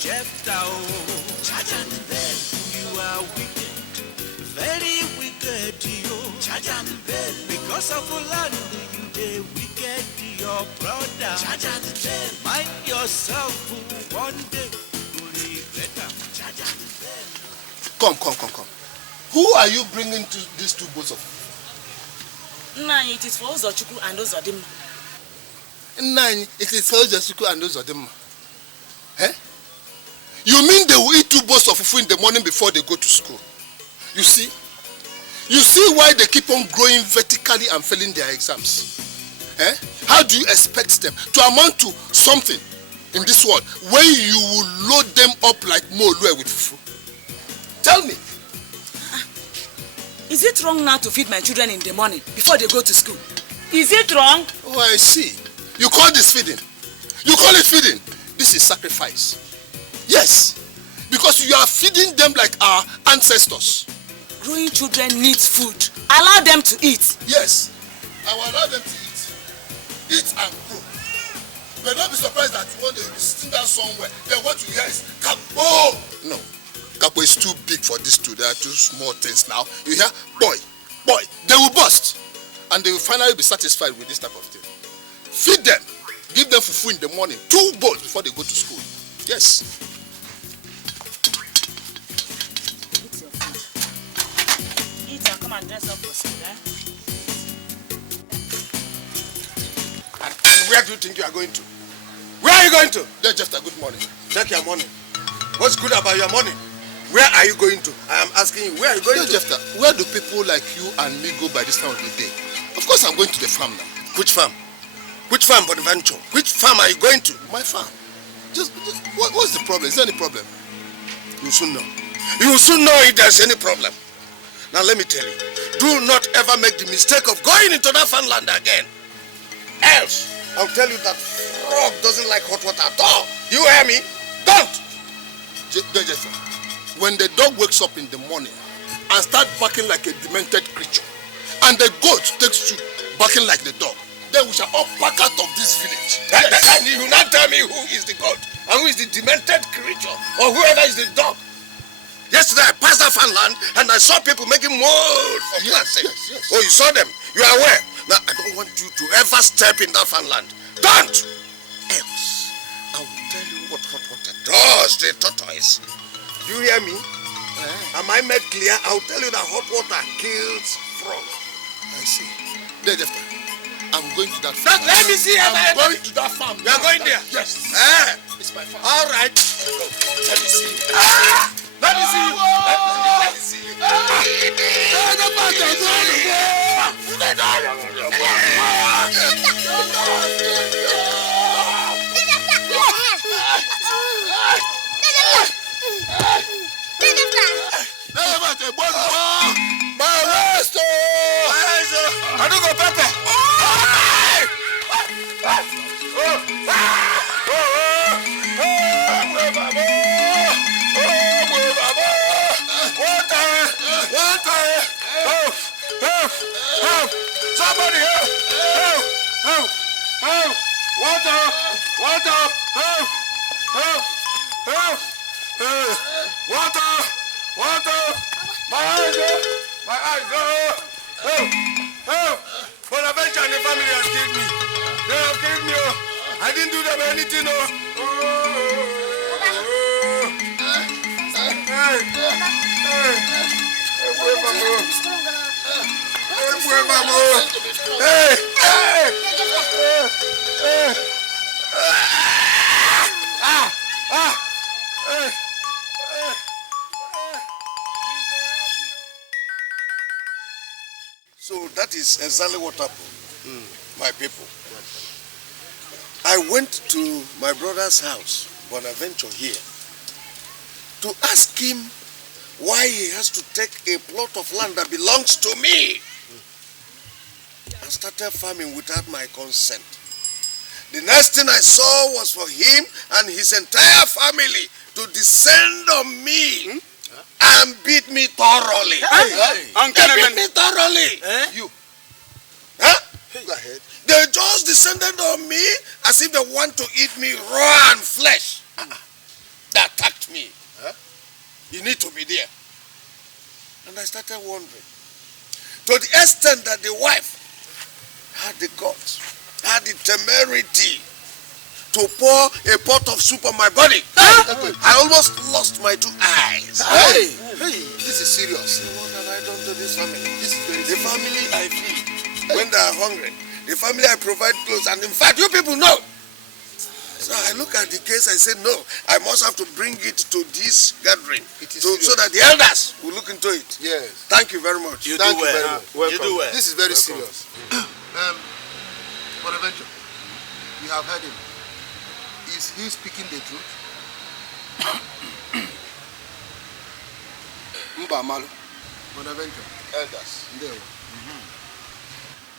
Charge and bell. You are wicked, very wicked, you. Charge and bell. Because of land, you dey wicked, your brother. Charge and bell. Mind yourself, one day you will regret them. Charge and bell. Come. Who are you bringing to these two boats of? Nah, it is for Uzochukwu and Uzodimma. Nine, it is for Uzochukwu and Uzodimma. Eh? You mean they will eat two bowls of fufu in the morning before they go to school? You see why they keep on growing vertically and failing their exams? Eh? How do you expect them to amount to something in this world when you will load them up like Molue with fufu? Tell me. Is it wrong now to feed my children in the morning before they go to school? Is it wrong? Oh, I see. You call this feeding? You call it feeding? This is sacrifice. Yes, because you are feeding them like our ancestors. Growing children need food. Allow them to eat. Yes, I will allow them to eat. Eat and grow. But don't be surprised that one day you'll be sitting down somewhere. Then what you hear is Kapo. No, Kapo is too big for these two. There are two small things now. You hear boy. They will burst. And they will finally be satisfied with this type of thing. Feed them. Give them fufu in the morning. 2 bowls before they go to school. Yes. Come and dress up for school, eh? And where do you think you are going to? Where are you going to? They're just a good morning. Take your money. What's good about your money? Where are you going to? I am asking you, where are you going to? Jefta, where do people like you and me go by this time of the day? Of course I'm going to the farm now. Which farm? Which farm, Bonaventure? Which farm are you going to? My farm. What's the problem? Is there any problem? You will soon know. You will soon know if there's any problem. Now let me tell you, do not ever make the mistake of going into that farmland again. Else, I'll tell you that frog doesn't like hot water at all. You hear me? Don't! When the dog wakes up in the morning and starts barking like a demented creature, and the goat takes to barking like the dog, then we shall all pack out of this village. And you will not tell me who is the goat and who is the demented creature or whoever is the dog. Yesterday I passed that farmland and I saw people making mold for planting. Yes. Oh, you saw them? You are aware? Now I don't want you to ever step in that farmland. Don't! Else, I will tell you what hot water does to a tortoise. Do you hear me? Am I made clear? I'll tell you that hot water kills frog. I see. I'm going to that farm. Let me see. I'm going to that farm. You are going there? Yes. It's my farm. All right. Let me see. Let me see. Let me see. I don't go Pepe. Somebody help! Water! Water! My eyes! Bonaventure and the family has killed me. They have killed me. I didn't do them anything. So that is exactly what happened, my people. I went to my brother's house, Bonaventure here, to ask him why he has to take a plot of land that belongs to me and started farming without my consent. The next thing I saw was for him and his entire family to descend on me and beat me thoroughly. They beat me thoroughly. You. Huh? Go ahead. They just descended on me as if they want to eat me raw and flesh. That You need to be there. And I started wondering. To the extent that the wife had the guts, had the temerity to pour a pot of soup on my body. I almost lost my 2 eyes. Hey, this is serious. What have I done to this family? This is the family I feed when they are hungry. The family I provide clothes. And in fact, you people know. So I look at the case, I say, no, I must have to bring it to this gathering so that the elders will look into it. Yes. Thank you very much. You do well. Welcome. You do well. This is very serious. Bonaventure, you have heard him. Is he speaking the truth? Mbamalu, Bonaventure, elders.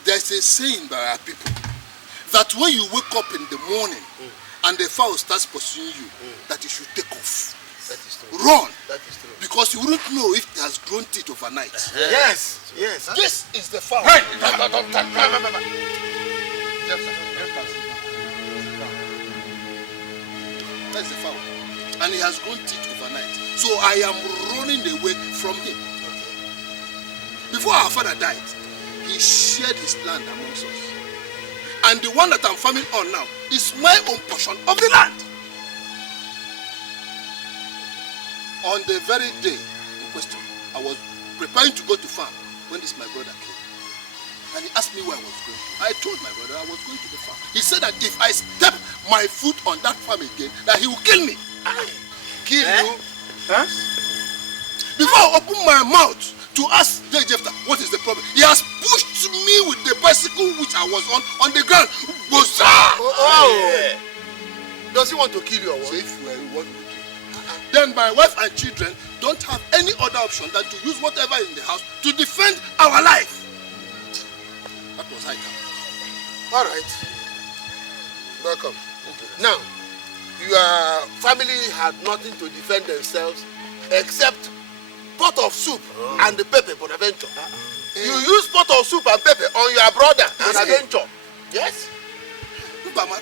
There's a saying by our people that when you wake up in the morning and the fowl starts pursuing you, that you should take off. That is true. Run. That is true. Because you wouldn't know if it has grown teeth overnight. Yes. Yes. This is the fowl. Hey! That's the fowl. And he has grown teeth overnight. So I am running away from him. Before our father died, he shared his land amongst us. And the one that I'm farming on now is my own portion of the land. On the very day in question, I was preparing to go to farm when this my brother came. And he asked me where I was going to. I told my brother I was going to the farm. He said that if I step my foot on that farm again, that he will kill me. Kill you? Huh? Before I open my mouth to ask Jephthah what is the problem, he has pushed me with the bicycle which I was on the ground. Yeah. Does he want to kill you or what? So if we want to kill, then my wife and children don't have any other option than to use whatever is in the house to defend our life. That was high time. All right. Welcome. Now, your family had nothing to defend themselves except pot of soup and the pepper, Bonaventure. You use pot of soup and pepper on your brother, Bonaventure. Yes? Mbama,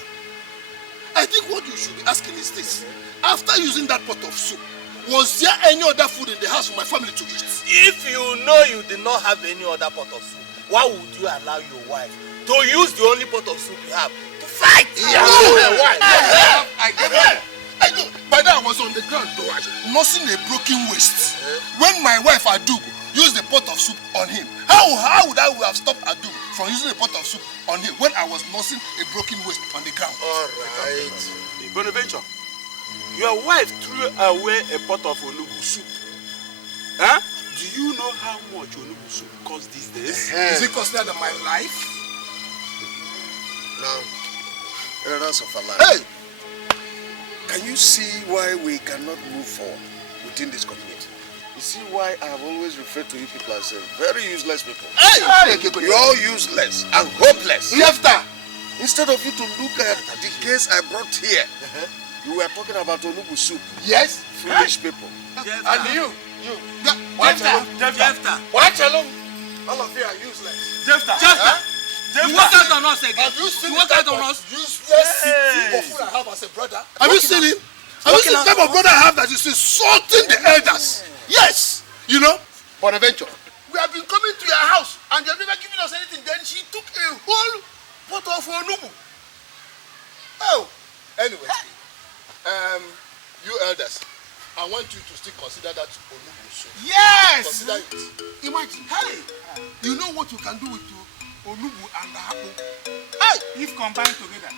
I think what you should be asking is this. After using that pot of soup, was there any other food in the house for my family to eat? If you know you did not have any other pot of soup, why would you allow your wife to use the only pot of soup you have to fight? Why? I know. By then I was on the ground, nursing a broken waist. When my wife Adugu used the pot of soup on him, how would I have stopped Adugu from using the pot of soup on him when I was nursing a broken waist on the ground? All right. Bonaventure, your wife threw away a pot of onubu soup. Huh? Do you know how much onubu soup costs these days? Is it costing than my life? Now, elders of Allah. Hey! Can you see why we cannot move forward within this community? You see why I have always referred to you people as very useless people. Hey! You're all useless and hopeless. Jephthah! Instead of you to look at the case I brought here, you were talking about onubu soup. Yes? Foolish people. And you? Watch alone. Jephthah. Watch alone. All of you are useless. Jephthah. You work out on us again. Have you seen You the work out type on of us. useless food I have as a brother? Have you seen him? Have you seen the type of brother I have that is insulting the elders? Yes! You know? Bonaventure, we have been coming to your house and you have never given us anything. Then she took a whole pot of onubu. Oh! Anyway, you elders, I want you to still consider that onubu soup. Yes! Consider it. Imagine, hey, you know what you can do with onubu and hapu. Hey! If combined together.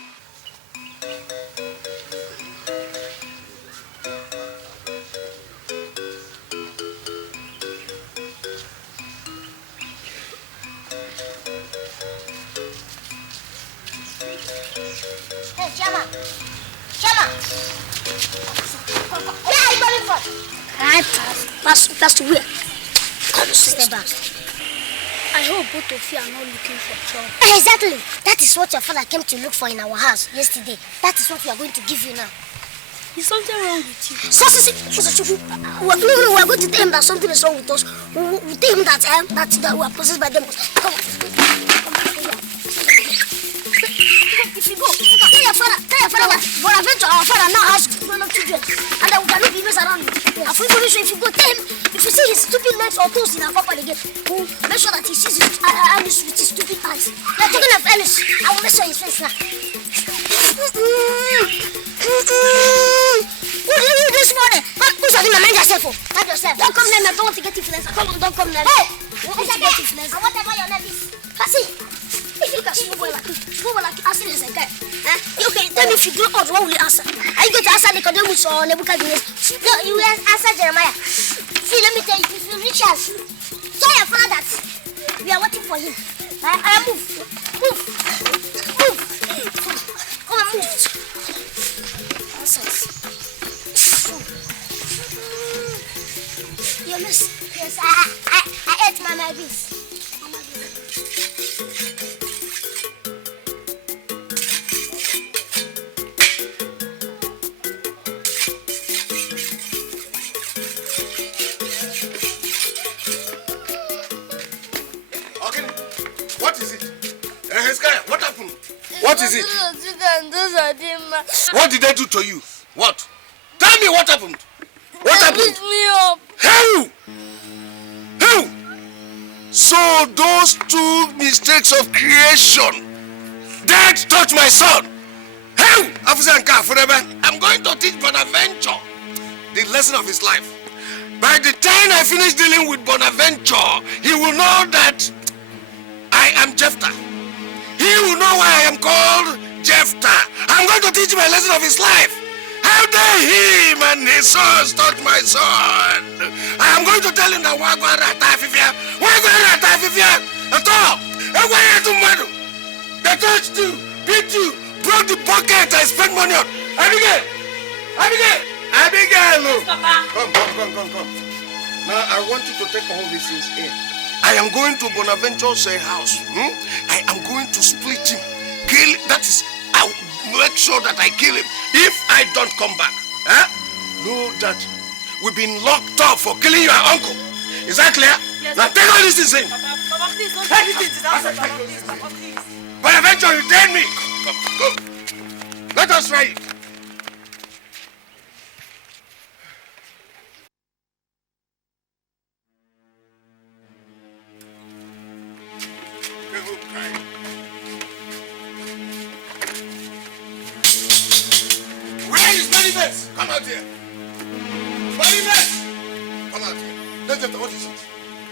Hey, Chama! Chama! Where are you going for? I pass to where? Come, stay back. I hope both of you are not looking for trouble. Exactly. That is what your father came to look for in our house yesterday. That is what we are going to give you now. Is something wrong with you? No, we are going to tell him that something is wrong with us. We tell him that we are possessed by demons. Come on. If you go, tell your father that Bonaventure, our father, now has grown up children, and that we cannot be messed around. So if you go tell him, if you see his stupid legs or toes in our compound again, we'll make sure that he sees his Alice with his stupid eyes. You're talking of Alice. I will mess on his face now. What did you do this morning? Who's having mind yourself for? Mind yourself. Don't come near me. I don't want to get influenza. Come on, don't come near me. Hey! What want to get influenza? And whatever your name is. Passy. If you can small boy like you asking as a guy. Okay, tell me if you do odd, what will you answer? Are you going to answer Nicodemus or Nebuchadnezzar? No, you will answer Jeremiah. See, let me tell you, if you reach us, tell your father that we are waiting for him. Move. Come on, move. Nonsense. You miss. Yes, I ate my beans. What is it? What did they do to you? What? Tell me what happened. What happened? Beat me up. How? So those two mistakes of creation that touched my son. How? I'm going to teach Bonaventure the lesson of his life. By the time I finish dealing with Bonaventure, he will know that I am Jephthah. He will know why I am called Jephthah. I'm going to teach him a lesson of his life. How dare him and his sons touch my son? I am going to tell him that they touched you, beat you, broke the bucket I spent money on. Abigail! Come. Now I want you to take all these things in. I am going to Bonaventure's house. I am going to split him. Kill, that is, I will make sure that I kill him if I don't come back. Know that we've been locked up for killing your uncle. Is that clear? Yes, now take all these things in. Papa, please don't take it. Papa, please. Bonaventure, you dare me. Come, go. Let us try it. Come out here. Come out here. What is it?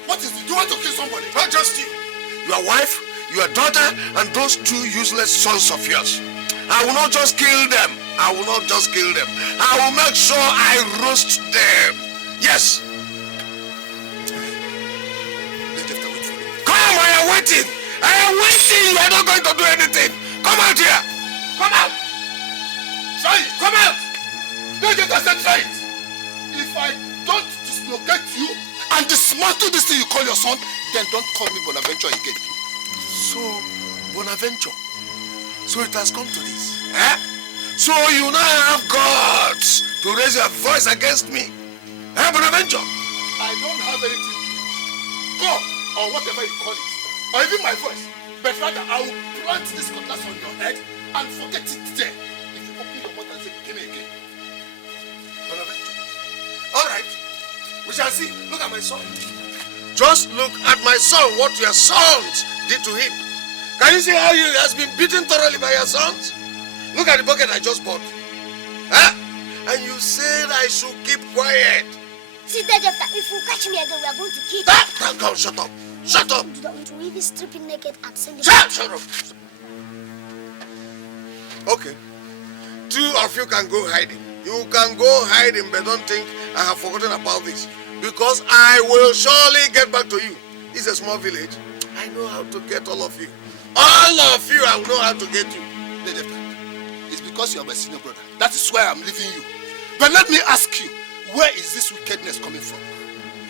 What is it? Do you want to kill somebody? Not just you. Your wife, your daughter, and those two useless sons of yours. I will not just kill them. I will make sure I roast them. Yes. Come, I am waiting. You are not going to do anything. Come out here. Come out. Sorry, come out. Don't get us right. If I don't dislocate you and dismantle this thing you call your son, then don't call me Bonaventure again. So, Bonaventure, so it has come to this. So you now have guts to raise your voice against me. Bonaventure? I don't have anything to do. God, or whatever you call it, or even my voice. But rather, I will plant this cutlass on your head and forget it there. If you open your mouth and say, give me again. All right, we shall see. Look at my son. Just look at my son, what your sons did to him. Can you see how he has been beaten thoroughly by your sons? Look at the bucket I just bought. And you said I should keep quiet. See that, Jephthah, if you catch me again, we are going to kill you. Thank God, shut up. Shut up. To even strip him naked and send him. Shut up. Okay. Two of you can go hiding. You can go hiding, but don't think I have forgotten about this. Because I will surely get back to you. It's a small village. I know how to get all of you. All of you, I will know how to get you. It's because you are my senior brother. That is why I'm leaving you. But let me ask you, where is this wickedness coming from?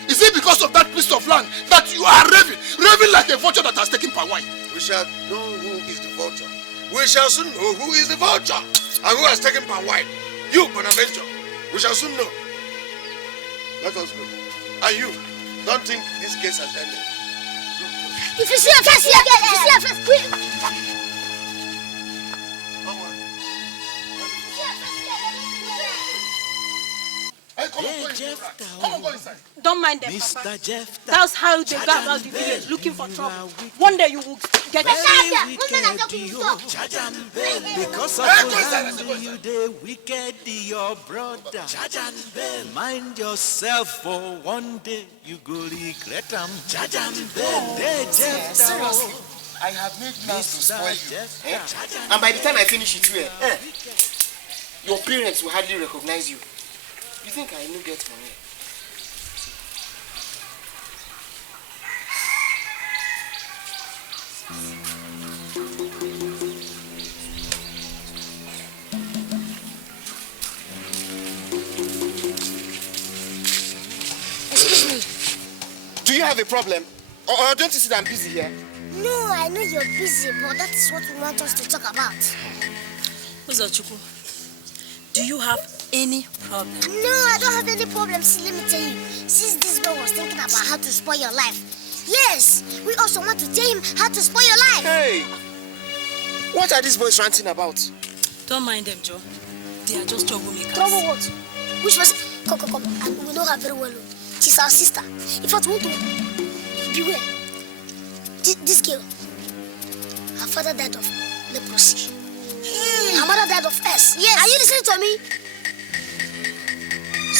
Is it because of that piece of land that you are raving like a vulture that has taken palm wine? We shall know who is the vulture. We shall soon know who is the vulture and who has taken palm wine. You, Bonaventure, we shall soon know. Let us go. And you, don't think this case has ended. If you see a face here, quick. Come on. Come on, go inside. Don't mind them, Mr. Papa. Jeff, That's how they go about the village, looking for trouble. One day you will get because of you the wicked, your brother. Mind yourself for one day you go regret them. Seriously, I have made plans to spoil you. And by the time I finish it here, your parents will hardly recognize you. You think I no get money? Excuse me. Do you have a problem? Or don't you see that I'm busy here? No, I know you're busy, but that is what we want us to talk about. Uzochukwu, do you have any problem? No, I don't have any problem. See, let me tell you. Since this boy was thinking about how to spoil your life, yes, we also want to tell him how to spoil your life. Hey! What are these boys ranting about? Don't mind them, Joe. They are just troublemakers. Trouble what? Which was... Come. And we know her very well. She's our sister. In fact, we want to... Beware. This girl, her father died of leprosy. Her mother died of S. Yes. Are you listening to me?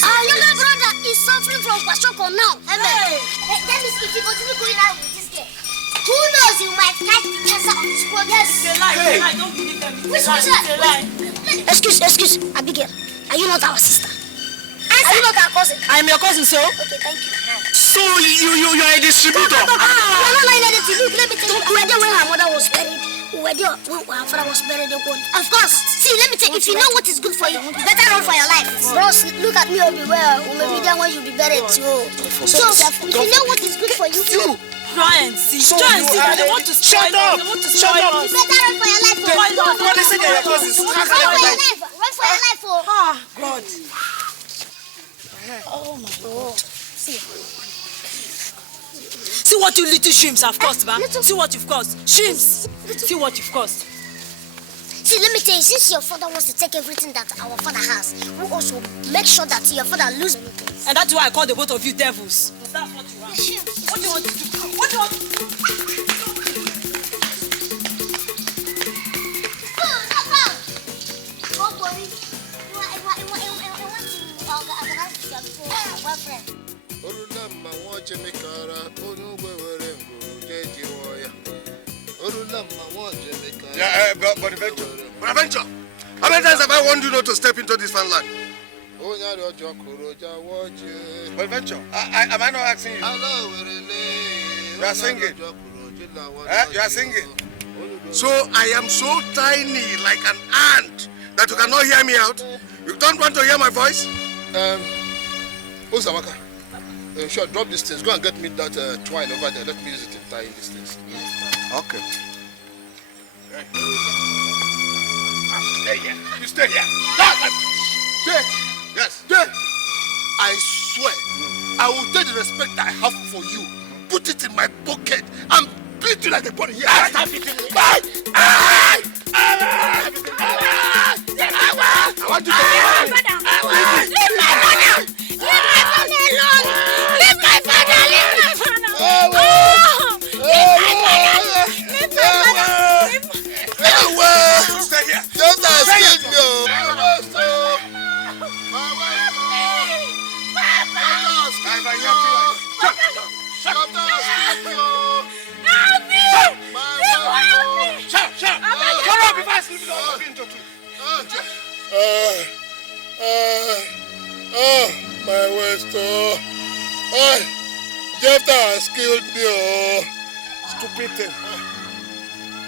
Our younger brother is suffering from kwashiorkor now. Hey. That means if you continue going out with this girl, who knows, you might catch the cancer on this world. Yes. It's a lie. Don't believe them. It's a lie. Excuse, Abigail. Are you not our sister? Are you not our cousin? I am your cousin, so? Okay, thank you. So you are a distributor? We're not lying anything. Look, let me tell you. We were there when her mother was buried. We were there when her father was buried. Of course. See, let me tell you. If you know what is good for you, better run for your life. Bros, look at me, Obi-Well. We may be there when you be buried too. So, if you know what is good for you, try and see. So Try and see. They want to spoil Shut up! us. They want to Shut spoil up! us. you better run for your life. What they say they are your cousins? How Run can for I your life. Run for your life. Ah, God. Oh my God. See what you little shrimps have cost, man. See what you've cost. Shrimps. See what you've cost. See, let me tell you, since your father wants to take everything that our father has, we also make sure that your father loses. And that's why I call the both of you devils. That's what you want. What do you want to do? What do you want to do? Don't worry. I want to organize your boyfriend. Yeah, but Adventure. How many times have I warned you not to step into this fan land? But Adventure, am I not asking you? You are singing. You are singing. So I am so tiny, like an ant, that you cannot hear me out. You don't want to hear my voice? Osamaka, sure, drop these things. Go and get me that twine over there. Let me use it in tying these things. Okay. Stay here. You stay here. Stay. Yes. Stay. I swear, I will take the respect I have for you, put it in my pocket, and beat you like a bunny here. I want you to Leave my father! Leave my father alone! Leave my father! Leave my father! Leave my father! Leave my father! Stay here. just escape me. My waist, Jephthah has killed me, stupid thing.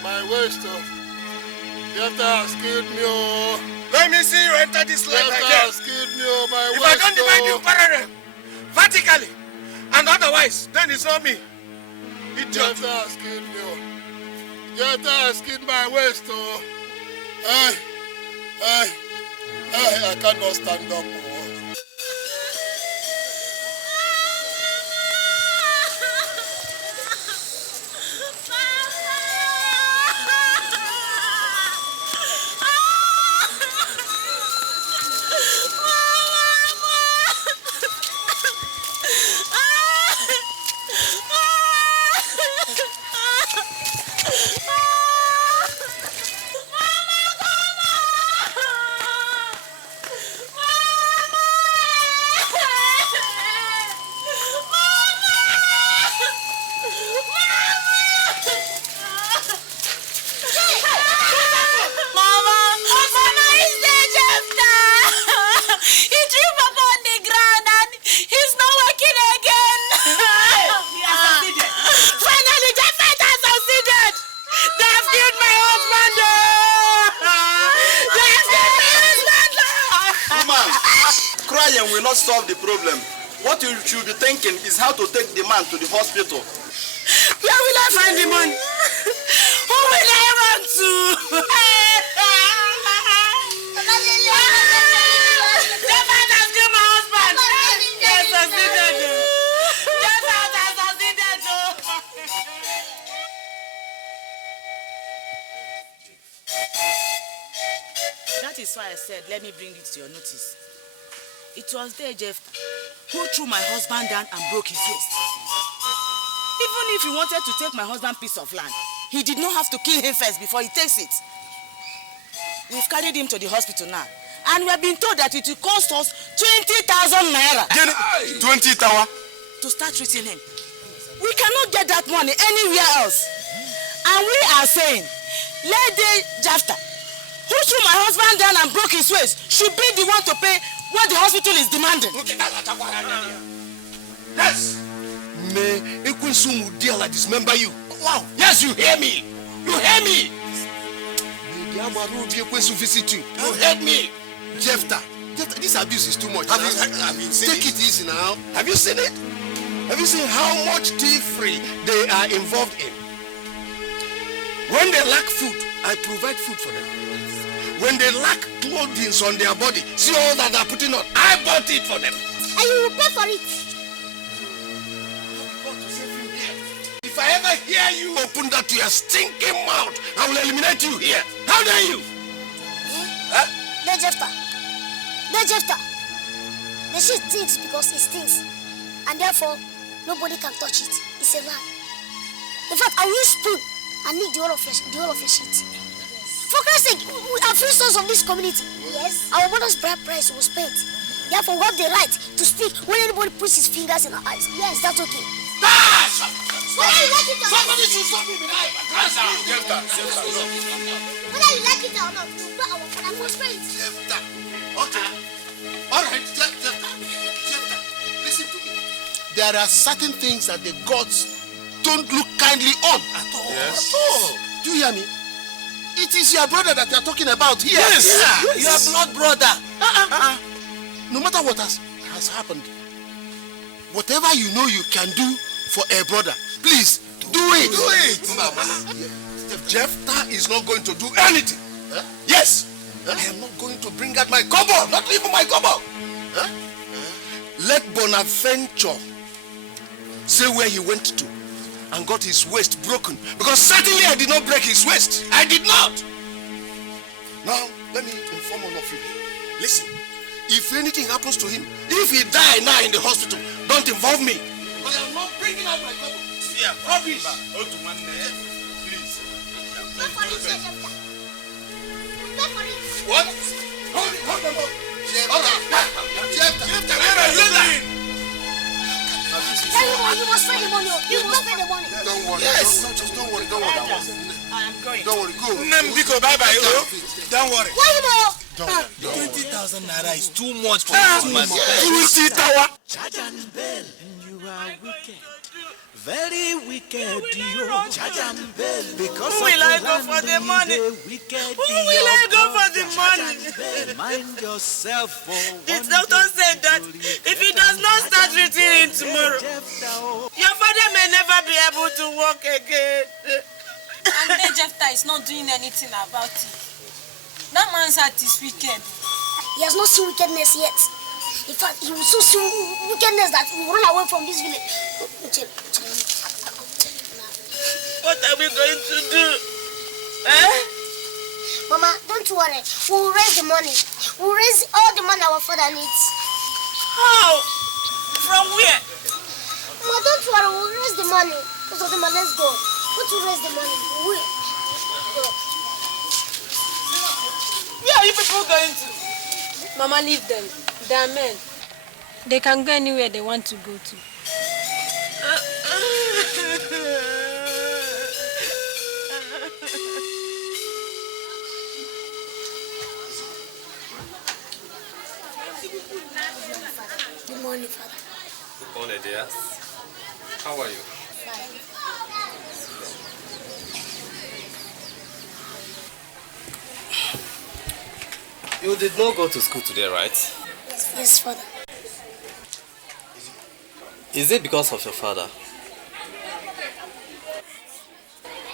My waist, Jephthah has killed me, Let me see you enter this life Jephthah again. has killed me, my If waist. I don't divide you parallel, vertically, and otherwise, then it's not me. Idiot. Jephthah has killed me, Jephthah has killed my waist, I cannot stand up. crying will not solve the problem. What you should be thinking is how to take the man to the hospital. Where will I find the money? Who will I run to? The man has killed my husband. Yes, succeeded. Yes, has succeeded. That is why I said, let me bring it to your notice. It was there, Jeff, who threw my husband down and broke his waist. Even if he wanted to take my husband's piece of land, he did not have to kill him first before he takes it. We've carried him to the hospital now, and we have been told that it will cost us 20,000 naira. 20,000? To start treating him. We cannot get that money anywhere else. And we are saying, Lady Jafta, who threw my husband down and broke his waist, should be the one to pay what the hospital is demanding. Yes. May Ekunsumu dearly dismember you. Wow. Yes, you hear me. You hear me. May the Amaru be Ekunsu visit you. You heard me. Jefta, this abuse is too much. Have you seen it? Take it easy now. Have you seen it? Have you seen how much tea-free they are involved in? When they lack food, I provide food for them. When they lack clothing on their body, see all that they're putting on, I bought it for them. And you will pay for it. If I ever hear you open that to your stinking mouth, I will eliminate you here. How dare you? Huh? No, Jefta. The shit stinks because it stinks. And therefore, nobody can touch it. It's a lie. In fact, I will use spoon and lick the whole of your shit. For Christ's sake, we are free sons of this community. Yes. Our mother's bride price was paid. Therefore, we have the right to speak when anybody puts his fingers in our eyes. Yes, that's okay. Somebody should stop me behind. Whether you like it or not, you know our father was paid. Okay. All right, Jefta. Listen to me. There are certain things that the gods don't look kindly on at all. Yes. At all. Do you hear me? It is your brother that you are talking about here. Yes. Your blood brother. No matter what has happened, whatever you know you can do for a brother, please do it. Do it. Jefta is not going to do anything. Huh? Yes. Huh? I am not going to bring out my kobo. Not even my kobo. Huh? Let Bonaventure say where he went to and got his waist broken, because certainly I did not break his waist. I did not. Now, let me inform all of you. Listen, if anything happens to him, if he die now in the hospital, don't involve me. But I'm not bringing out my couple. Yeah, rubbish. Please. What? Hold it. All right. Jefta, where are you going? You must pay the money. Don't worry. Yes. Don't worry. I am going. Don't worry. Go. Nembiko, bye-bye. Don't worry. Why you know? 20,000 naira is too much for you. 20,000. Charge and bell, you are wicked. Very wicked, you charge and bell. Because who will I go for the money? Who will I go for the money? Mind yourself for the doctor said that if he does not start treating him tomorrow, your father may never be able to walk again. And Jefta is not doing anything about it. That man's heart is wicked. He has not seen wickedness yet. In fact, he will so see wickedness that he will run away from this village. What are we going to do? Mama, don't worry. We will raise the money. We will raise all the money our father needs. How? From where? Mama, don't worry. We will raise the money. So, let's go. Go to raise the money. Where are you people going to? Mama, leave them. They are men. They can go anywhere they want to go to. Good morning, Father. Good morning, dear. How are you? Fine. You did not go to school today, right? Yes, Father. Is it because of your father?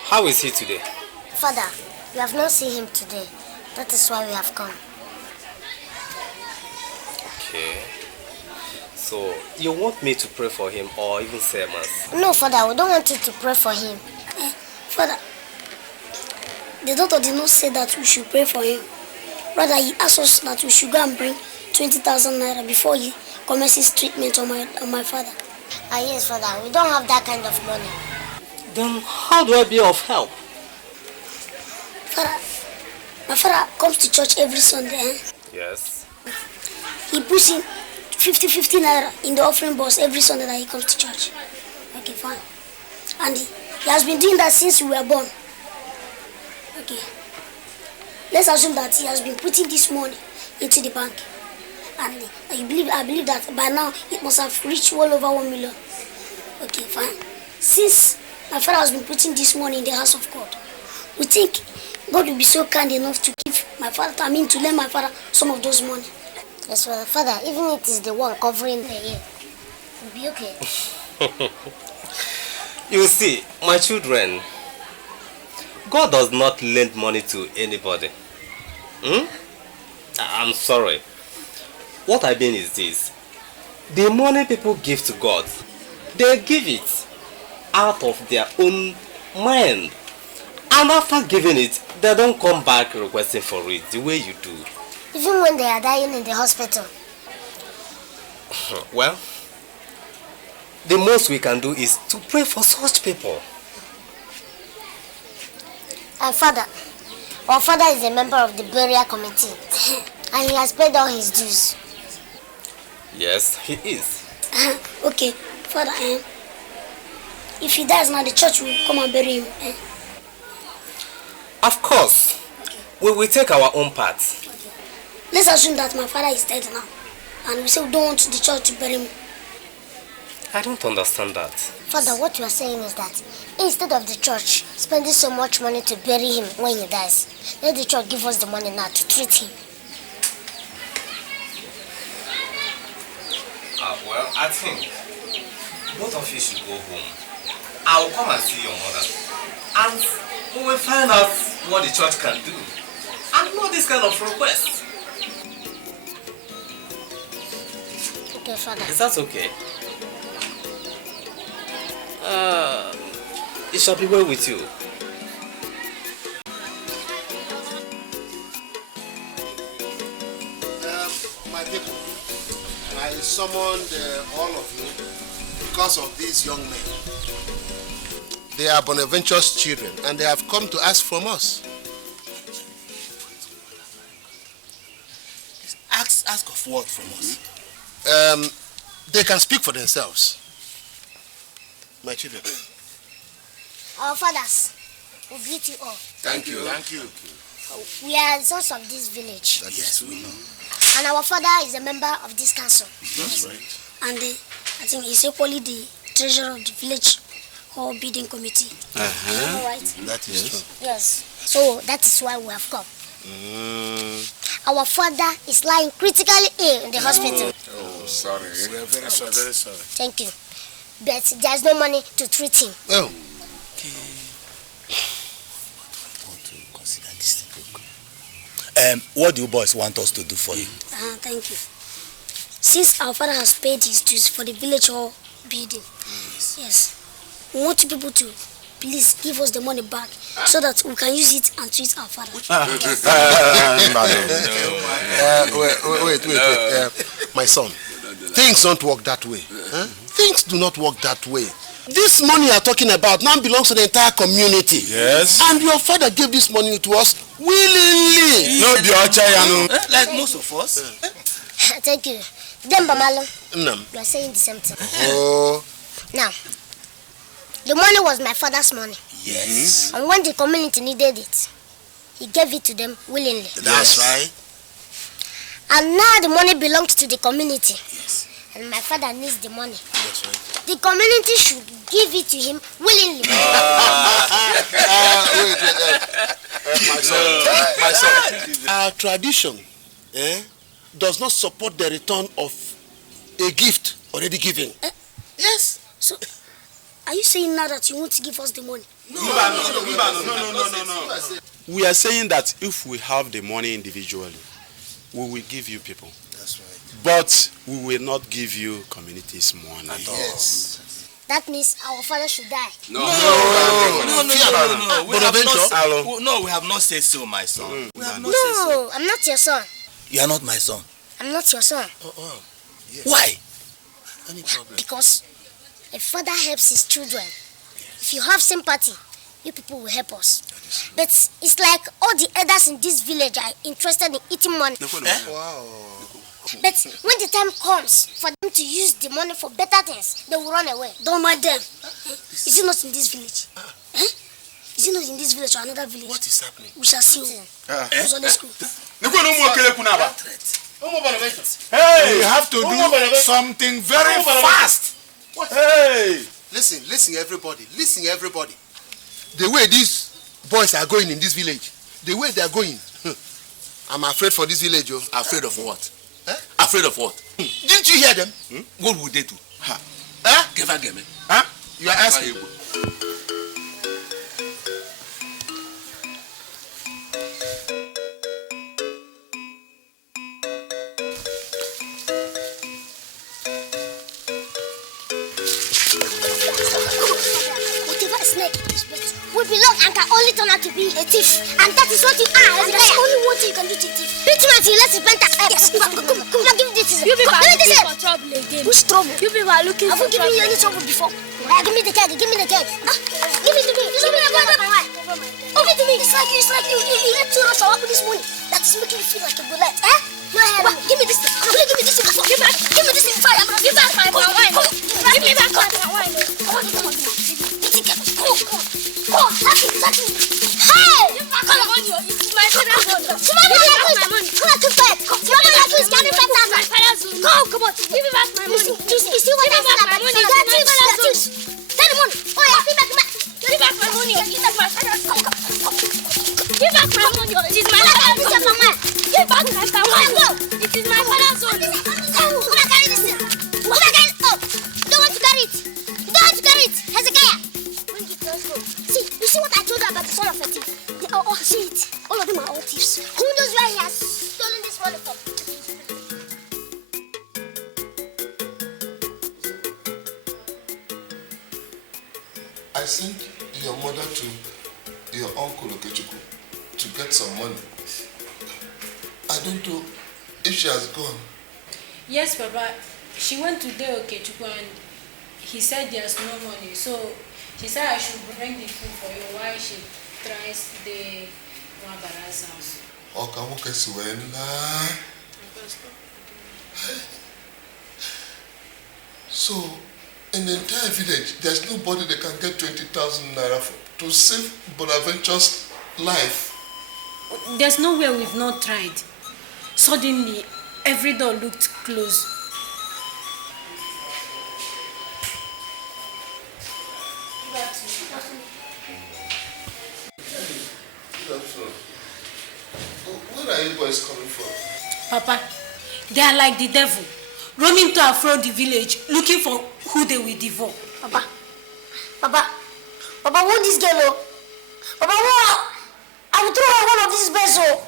How is he today? Father, we have not seen him today. That is why we have come. Okay. So, you want me to pray for him or even say a mass? No, Father, we don't want you to pray for him. Father, the doctor did not say that we should pray for him. Rather, he asked us that we should go and bring 20,000 naira before he commences treatment on my father. Yes, Father, we don't have that kind of money. Then how do I be of help? Father, my father comes to church every Sunday. Yes. He puts in 50 naira in the offering box every Sunday that he comes to church. Okay, fine. And he has been doing that since we were born. Okay. Let's assume that he has been putting this money into the bank. And I believe that by now it must have reached well over 1 million. Okay, fine. Since my father has been putting this money in the house of God, we think God will be so kind enough to give my father, to lend my father some of those money. Yes, well, Father, even if it is the one covering the ear, it will be okay. You see, my children, God does not lend money to anybody. I'm sorry. What I mean is this. The money people give to God, they give it out of their own mind. And after giving it, they don't come back requesting for it the way you do. Even when they are dying in the hospital. Well, the most we can do is to pray for such people. And Father, our father is a member of the burial committee. And he has paid all his dues. Yes, he is. Okay, Father, if he dies now, the church will come and bury him. Of course. We will take our own part. Let's assume that my father is dead now. And we say we don't want the church to bury him. I don't understand that. Father, what you are saying is that instead of the church spending so much money to bury him when he dies, let the church give us the money now to treat him. Well, I think both of you should go home. I will come and see your mother. And we will find out what the church can do. And not this kind of request. Okay, Father. Is that okay? It shall be well with you. My people, I summoned all of you because of these young men. They are Bonaventure's children and they have come to ask from us. Ask of what from us? They can speak for themselves. My children. Our fathers, we greet you all. Thank you. Thank you. We are sons of this village. Yes, we know. And our father is a member of this council. That's right. And I think he's equally the treasurer of the village hall bidding committee. Uh-huh. Right? That is true. Yes. So that is why we have come. Our father is lying critically ill in the hospital. Oh, sorry. We are very sorry. Very sorry. Thank you. But there's no money to treat him. Oh. What do you boys want us to do for you? Thank you. Since our father has paid his dues for the village hall building, yes, we want you people to please give us the money back so that we can use it and treat our father. Wait. My son, things don't work that way. Huh? Things do not work that way. This money you are talking about now belongs to the entire community. Yes. And your father gave this money to us willingly. No, like most of us. Thank you. Demba Malo, No. you are saying the same thing. Oh. Now, the money was my father's money. Yes. And when the community needed it, he gave it to them willingly. That's right. And now the money belongs to the community. Yes. And my father needs the money. That's right. The community should give it to him willingly. My son. Our tradition does not support the return of a gift already given. Yes. So, are you saying now that you want to give us the money? No. We are saying that if we have the money individually, we will give you people. That's right. But we will not give you communities money. Yes. That means our father should die. No. We have not said so, my son. We have not said so. No, I'm not your son. You are not my son. I'm not your son. Yes. Why? Any problem? Because a father helps his children. If you have sympathy, you people will help us. But it's like all the elders in this village are interested in eating money. Wow. But when the time comes for them to use the money for better things, they will run away. Don't mind them. Is it not in this village? Is it not in this village or another village? What is happening? We shall see. Sunday school. Hey, you have to do something very fast. Hey! Listen, everybody. The way these boys are going in this village, the way they are going, I'm afraid for this village. Afraid of what? Huh? Afraid of what? Didn't you hear them? What would they do? You are asking. Whatever snake is better will belong and can only turn out to be a thief. And that is what you are. And that's only one thing you can do to a thief. Beat him until he lets his penta. Yes, come on, give me this. You people are Give me looking this. for trouble again. Which trouble? You people are looking Have for you given you any trouble before? Give me the keg. Give me the keg. Give it to me. Give me the keg. Give it to me. It's like you let two rush up with this money. That is making you feel like a bullet. No, give me this thing. Give me this thing. Give me this thing. Fire. Give back my wine. Give me back my wine. Come on. Touch me. Hey! Give back my money. It's my father's money. Come on, keep quiet. Is carrying 5,000. Come on. Give me back my money. You see what I'm saying? My money. You got thieves. Tell the money. Oh yeah, give back. Give back my money. Give back my father's money. Give back my money. It is my father's money. Give back my money. It is my father's money. Come on, carry this thing. Come on, carry it up. You don't want to carry it. Hezekiah. Bring it, let's go. See, you see what I told you about the son of a thief? See it. All of them are all thieves. Who knows where he has stolen this money from? I sent your mother to your uncle Okechukwu to get some money. I don't know if she has gone. Yes, Papa. She went to the Okechukwu and he said there's no money. So she said I should bring the food for you while she tries the Wabara's house. So, in the entire village, there's nobody that can get 20,000 naira to save Bonaventure's life. There's nowhere we've not tried. Suddenly, every door looked closed. Where are you boys coming from? Papa, they are like the devil, roaming to and fro the village, looking for who they will devour. Papa, want this girl, oh. Papa, what? I will throw her one of these beds, oh.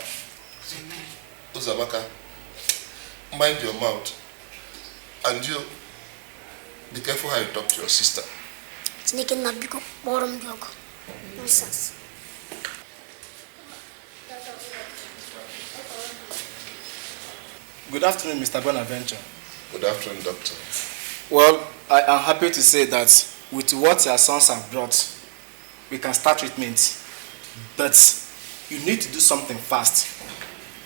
Uzamaka, mind your mouth. And you, be careful how you talk to your sister. Nonsense. Good afternoon, Mr. Bonaventure. Good afternoon, Doctor. Well, I am happy to say that with what your sons have brought, we can start treatment. But you need to do something fast.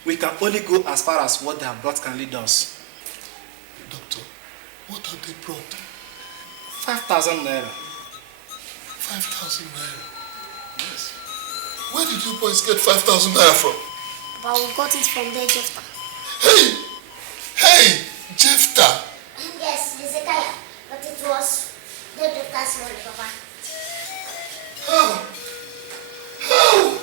We can only go as far as what they have brought can lead us. Doctor, what have they brought? 5,000 naira. 5,000 naira? Yes. Where did you boys get 5,000 naira from? But we got it from there, Jephthah. Hey, Jephthah. Yes, Hezekiah. But it was the Jephthah's money, Papa. How?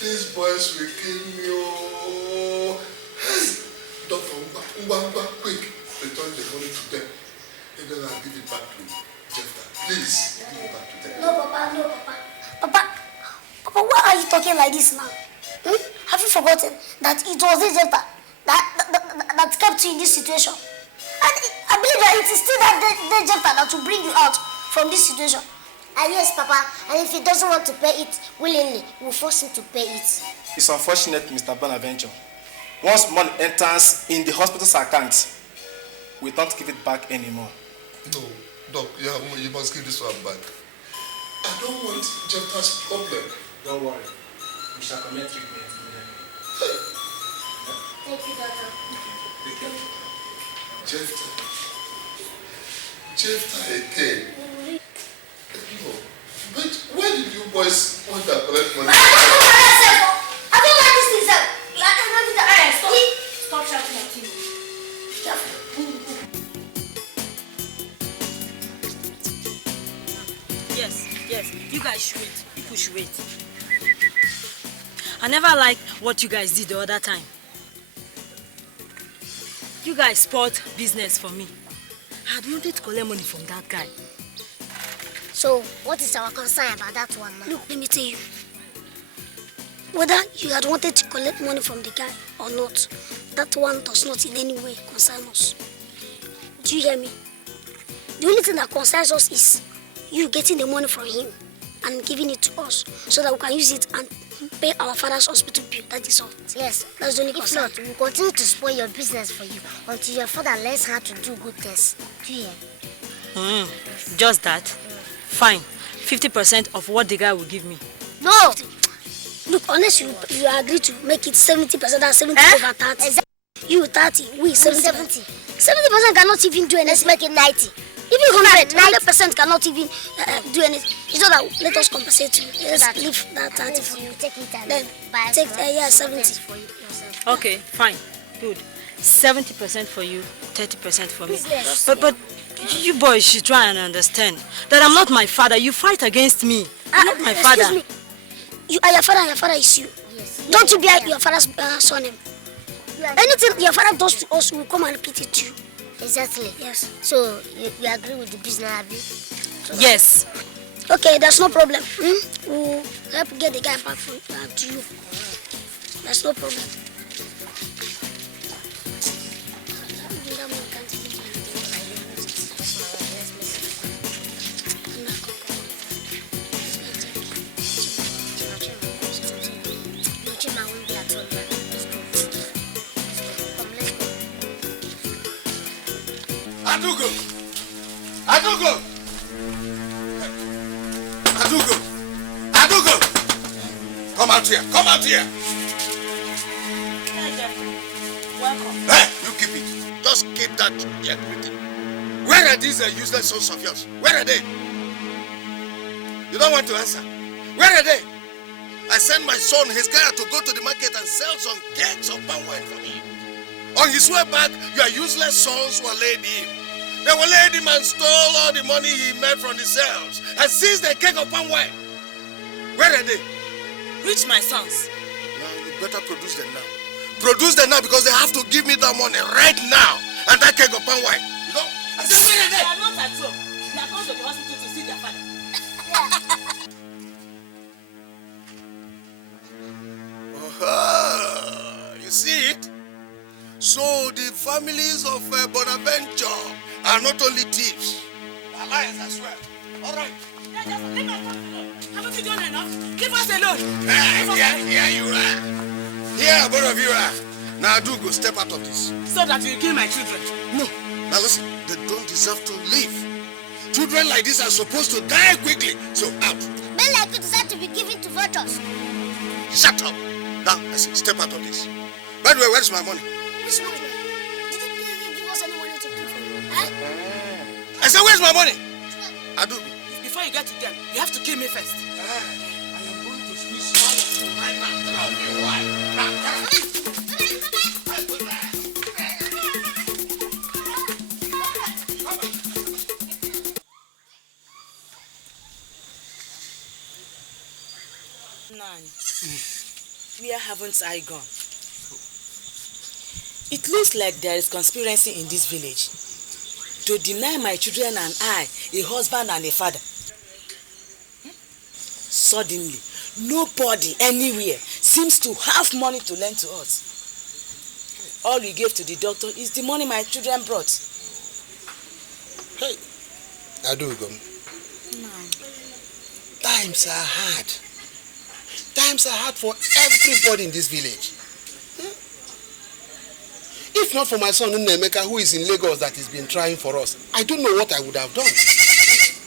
These boys will kill me. Oh. Hey, Doctor, quick, return the money to them. And then I'll give it Please, give it back to them. No, Papa, no, Papa. Papa, why are you talking like this now? Have you forgotten that it was this Jephthah that kept you in this situation? And I believe that it is still that Jephthah that will bring you out from this situation. Yes, Papa. And if he doesn't want to pay it willingly, we'll force him to pay it. It's unfortunate, Mr. Bonaventure. Once money enters in the hospital's account, we don't give it back anymore. No, Doc, you must give this one back. I don't want Jephthah's problem. Don't worry. We shall commence treatment immediately. Thank you, Doctor. Thank you. Jephthah again. No, but why did you boys want to collect money? I don't like this thing, sir. Stop shouting at him. Yes, you guys should wait. People should wait. I never liked what you guys did the other time. You guys spoiled business for me. I had wanted to collect money from that guy. So, what is our concern about that one now? Look, let me tell you. Whether you had wanted to collect money from the guy or not, that one does not in any way concern us. Do you hear me? The only thing that concerns us is you getting the money from him and giving it to us so that we can use it and pay our father's hospital bill. That is all. Yes. That's the only concern. If not, we'll continue to spoil your business for you until your father learns how to do good things. Do you hear? Just that? Fine. 50% of what the guy will give me. No! Look, unless you agree to make it 70% and 70 over 30. Exactly. You 30, we 70. 70% cannot even do anything. Let's make it 90. Even 100% cannot even do anything. It's not that let us compensate you. Let's leave that 30 for you. Take it and then buy take 70. for yourself. Okay, fine. Good. 70% for you, 30% for me. Business. But you boys should try and understand that I'm not my father. You fight against me. I'm not my father. Excuse me. You are your father and your father is you. Yes. Don't you be your father's son. Anything your father does to us, we will come and repeat it to you. Exactly. Yes. So, you agree with the business, Abby? Yes. Okay, there's no problem. We'll help get the guy back to you. There's no problem. Adugo! Come out here! Welcome. Hey, you keep it. Just keep that there greeting. Where are these useless sons of yours? Where are they? You don't want to answer. Where are they? I sent my son Hezekiah to go to the market and sell some kegs of palm wine for me. On his way back, your useless sons were laid him. They were laid him and stole all the money he made from the sales and seized the keg of palm wine. Where are they? Which my sons? Now, you better produce them now. Produce them now because they have to give me that money right now. And that keg of palm wine. You know? I said, where are they? They are not at home. They are going to the hospital to see their father. You see it? So the families of Bonaventure are not only thieves, they are liars as well. All right. Leave us alone. Haven't you done enough? Leave us alone. Here you are. Here, both of you are. Now do go step out of this. So that you kill my children. No. Now listen, they don't deserve to live. Children like this are supposed to die quickly. So out. Men like you deserve to be given to vultures. Shut up. Now, I say, step out of this. By the way, where's my money? Which money? Did you give us any money to pay for you? I said, where's my money? I do. Before you get to them, you have to kill me first. I am going to squeeze all of you right now. Tell me why. Now, Where haven't I gone? It looks like there is conspiracy in this village. to deny my children and I a husband and a father. Suddenly, nobody anywhere seems to have money to lend to us. All we gave to the doctor is the money my children brought. Hey, I do go. Times are hard. Times are hard for everybody in this village. If not for my son Nnemeka, who is in Lagos, that has been trying for us, I don't know what I would have done.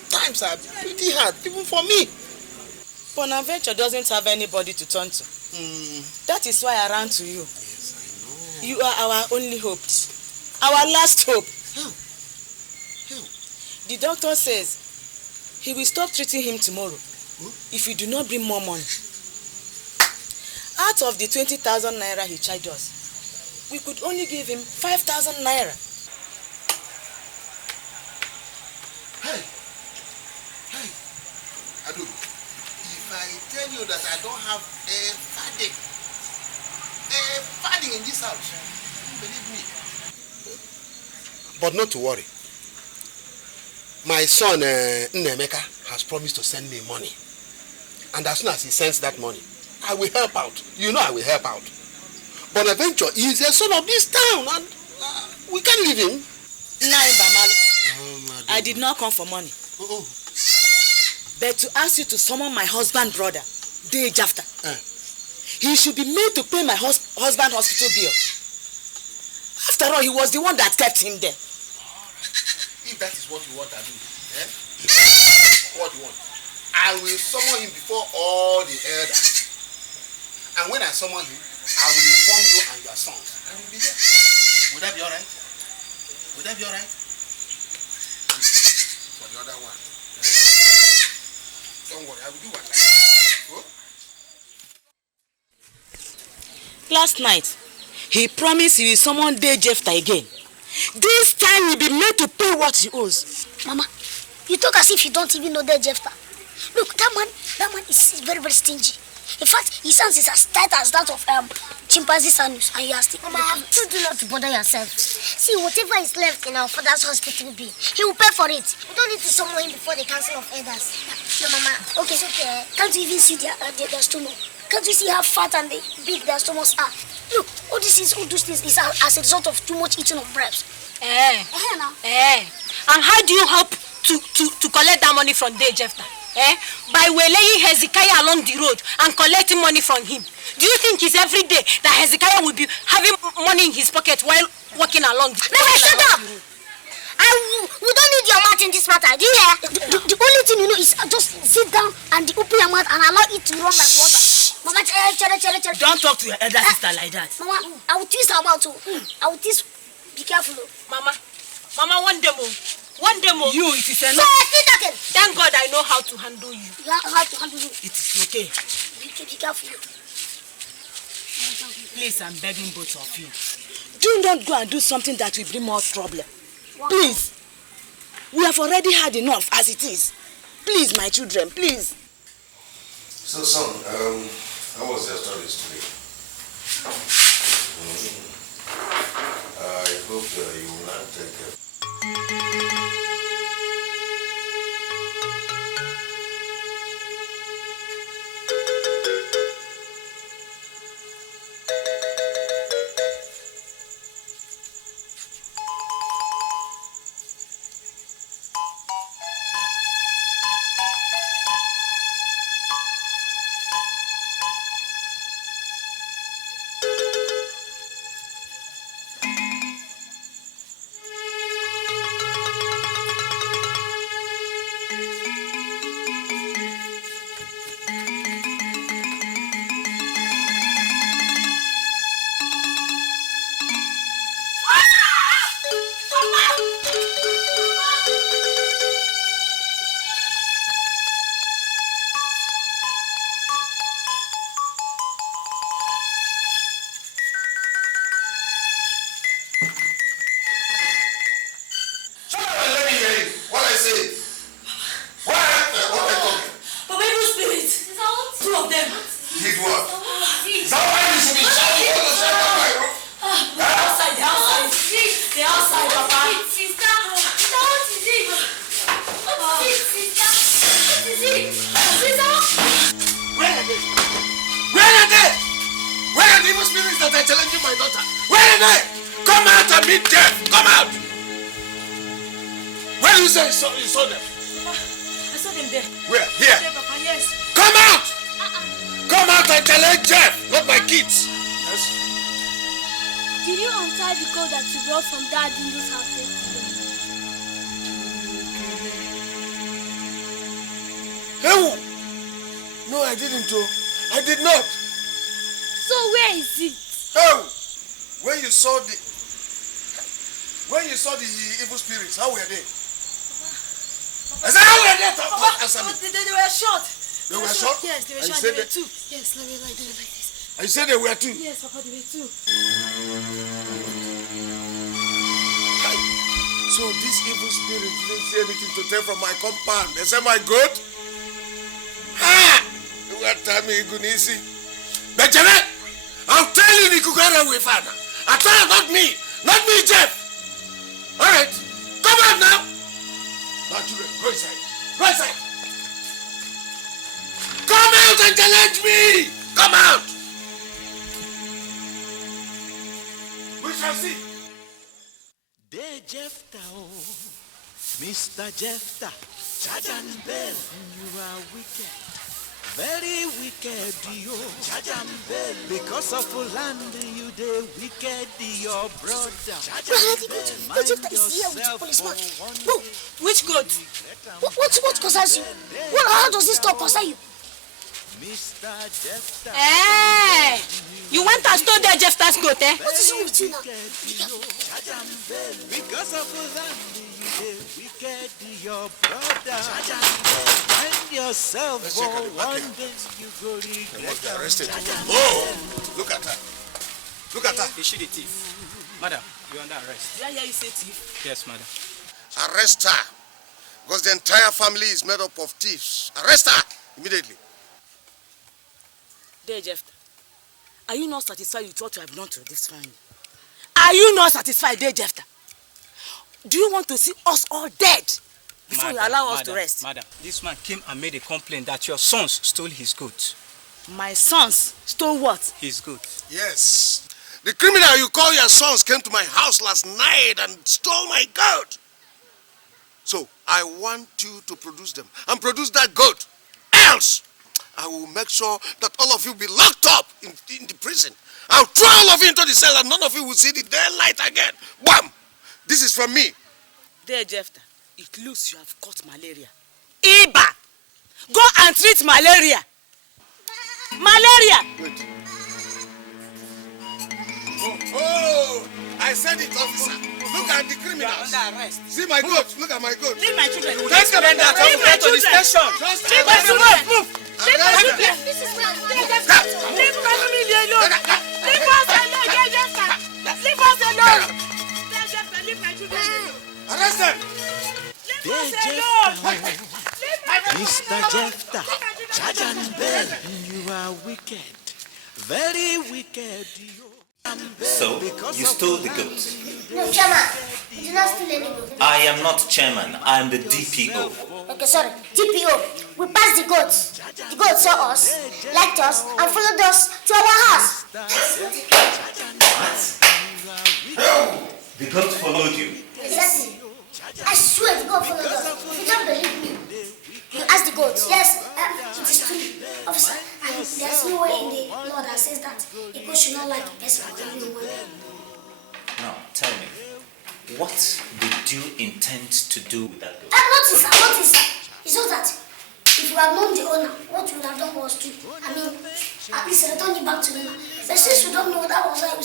Times are pretty hard, even for me. Bonaventure doesn't have anybody to turn to. That is why I ran to you. Yes, I know. You are our only hope. Our last hope. How? The doctor says he will stop treating him tomorrow if we do not bring more money. Out of the 20,000 naira he charged us, we could only give him 5,000 naira. Hey, Adu, if I tell you that I don't have a fadding in this house, believe me. But not to worry. My son Nnemeka has promised to send me money. And as soon as he sends that money, I will help out. You know I will help out. Bonaventure is a son of this town and we can't leave him. I did not come for money. But to ask you to summon my husband brother, day after. He should be made to pay my husband hospital bill. After all, he was the one that kept him there. If that is what you want to do, what you want, I will summon him before all the elders. And when I summon him, I will inform you and your sons. I will be there. Would that be all right? Would that be all right? For the other one. Don't worry, I will do what I can. Last night, he promised he will summon day after again. This time he'll be made to pay what he owes. Mama, you talk as if you don't even know that Jefta. Look, that man is very, very stingy. In fact, his hands is as tight as that of chimpanzee's anus, and you are still. Mama, I have told you not to bother yourself. See, whatever is left in our father's hospital bill, he will pay for it. We don't need to summon him before the council of elders. No, Mama. Okay, it's okay. Can't you even see their stomach? Can't you see how fat and big their stomachs are? Look, all those things is as a result of too much eating of bread. And how do you hope to collect that money from day Jefta? By waylaying Hezekiah along the road and collecting money from him. Do you think it's every day that Hezekiah will be having money in his pocket while walking along? Never shut up! We don't need your mouth in this matter, do you hear? The only thing you know is just sit down and open your mouth and allow it to run like water. Mama, don't talk to your elder sister like that. Mama, I will twist her mouth too. I will twist. Be careful. Mama, one day more. One day more. You, it is enough. Thank God I know how to handle you. You know how to handle you. It is okay. Be careful. Please, I'm begging both of you. Do not go and do something that will bring more trouble. Wow. Please. We have already had enough as it is. Please, my children, please. So, son, how was your studies today? I hope you will not take it. meet them. Come out. Where do you say you saw them? Papa, I saw them there. Where? Here. There, Papa, yes. Come out! Come out and challenge Jeff, not my kids. Yes. Did you untie the coat that you brought from Dad in this house yesterday? Hey! No, I didn't. I did not. So where is it? Oh! When you saw the evil spirits, how were they? I said, how were they? Answer me. They were short. They were short? Yes, they were And short. you They said were two. Yes, they were like this. And you said they were two? Yes, Papa, they were two. So this evil spirit didn't see anything to take from my compound. They said my goat? Ha! You will tell me Gunisi. But Janet, I'll tell you the Kukara way, Father. I tell you, not me. Not me, Jeff. All right. Come out now. Now, children, go inside. Go inside. Come out and challenge me. Come out. We shall see. There Jephthah, oh, Mr. Jephthah, Charge and Bell, you are wicked, very wicked, you, Charge and Bell, because of land you dey wicked, your brother, Charge and Bell, mind yourself, No, which goat? What concerns you? How does this talk concern you? Mr. Jephthah. Hey! You went and stole their Jephthah's goat, eh? What is wrong with you now? Because of land you dey wicked, your brother, mind yourself, for one day you go regret. They arrested. Oh! Look at her. Look at her. Is she the thief? Madam, you're under arrest. Did I hear you say thief? Yes, madam. Arrest her. Because the entire family is made up of thieves. Arrest her immediately. There, Jephthah. Are you not satisfied with what you have done to this family? Are you not satisfied, there, Jephthah? Do you want to see us all dead before you allow us to rest? Madam, this man came and made a complaint that your sons stole his goat. My sons stole what? His goat. Yes. The criminal you call your sons came to my house last night and stole my goat. So I want you to produce them and produce that goat. Else, I will make sure that all of you be locked up in the prison. I'll throw all of you into the cell and none of you will see the daylight again. Bam! This is from me. There, Jephthah, it looks you have caught malaria. Iba! Go and treat malaria. Malaria! Wait. Oh, I said it, officer. Look at the criminals. Under arrest. See my goat. Look at my goat. Leave my children. Let's go to the station. Leave my children. Move. Leave my children. This is my Leave my family alone. Leave us alone, Jephthah. Leave us alone. Leave my children alone. Arrest them. There, Jephthah, Mr. Jephthah, Charge and Bell, you are wicked, very wicked, you. So, you stole the goat. No, Chairman. You did not steal any goat. I am not chairman, I am the DPO. Okay, sorry. DPO. We passed the goats. The goats saw us, liked us, and followed us to our house. What? The goat followed you? Exactly. I swear the goat followed us. You don't believe me. You asked the goat. Yes, it is true, officer. And there's no way in the law that says that a goat should not like a person for killing one. Now, tell me, what did you intend to do with that goat? Notice, it's not that if you had known the owner, what you would have done was to, at least return it back to the owner. But since we don't know, that was why we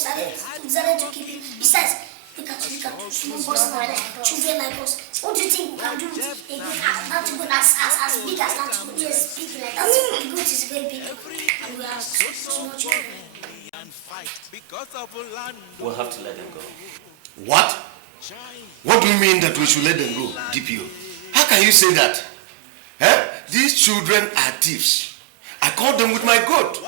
decided to keep it. Besides, look at small boys like children like us. What do you think we can do with a goat as big as that? Yes, big like that. The goat is very big, and we have so much children. We'll have to let them go. What? What do you mean that we should let them go, DPO? How can you say that? These children are thieves. I caught them with my goat.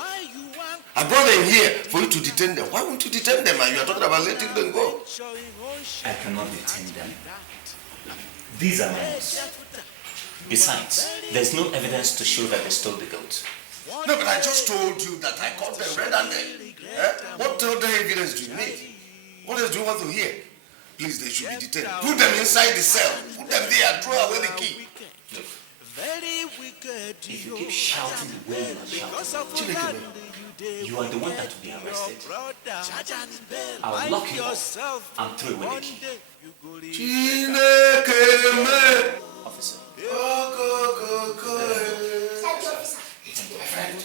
I brought them here for you to detain them. Why won't you detain them? And you are talking about letting them go. I cannot detain them. These are mines. Besides, there's no evidence to show that they stole the goat. No, but I just told you that I caught them red-handed. What other evidence do you need? What else do you want to hear? Please, they should be detained. Put them inside the cell. Put them there. Throw away the key. Very wicked. If you keep shouting the way you are shouting, you are the one that will be arrested. I'll lock you up and throw away the key. Officer. My friend,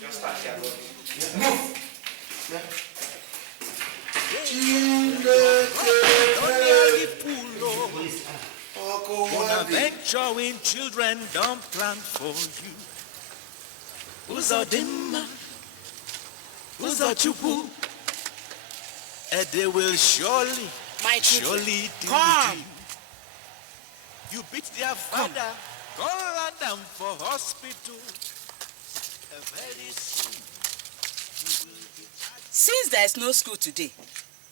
just start here. Move! Venturing children don't plan for you. Uzodimma, Uzochukwu, and they will surely come. You beat their father, call them for hospital. Very soon, you will be charged. Since there is no school today,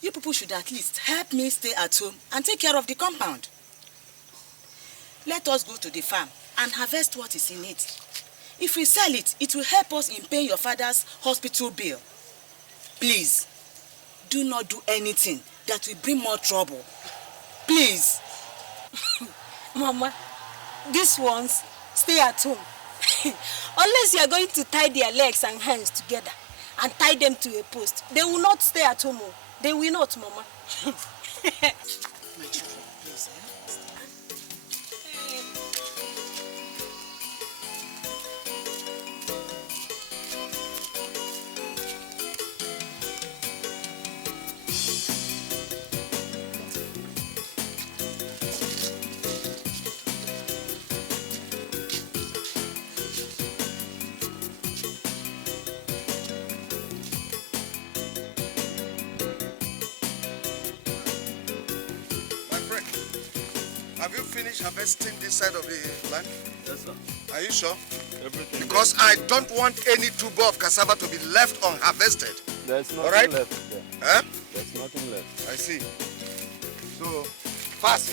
you people should at least help me stay at home and take care of the compound. Let us go to the farm and harvest what is in it. If we sell it, it will help us in paying your father's hospital bill. Please, do not do anything that will bring more trouble. Please. Mama, these ones stay at home. Unless you are going to tie their legs and hands together and tie them to a post, they will not stay at home. They will not, Mama. My children, please. Have you finished harvesting this side of the land? Yes, sir. Are you sure? Everything. Because I don't want any tuber of cassava to be left unharvested. There's nothing right? left there. Huh? There's nothing left. I see. So, fast.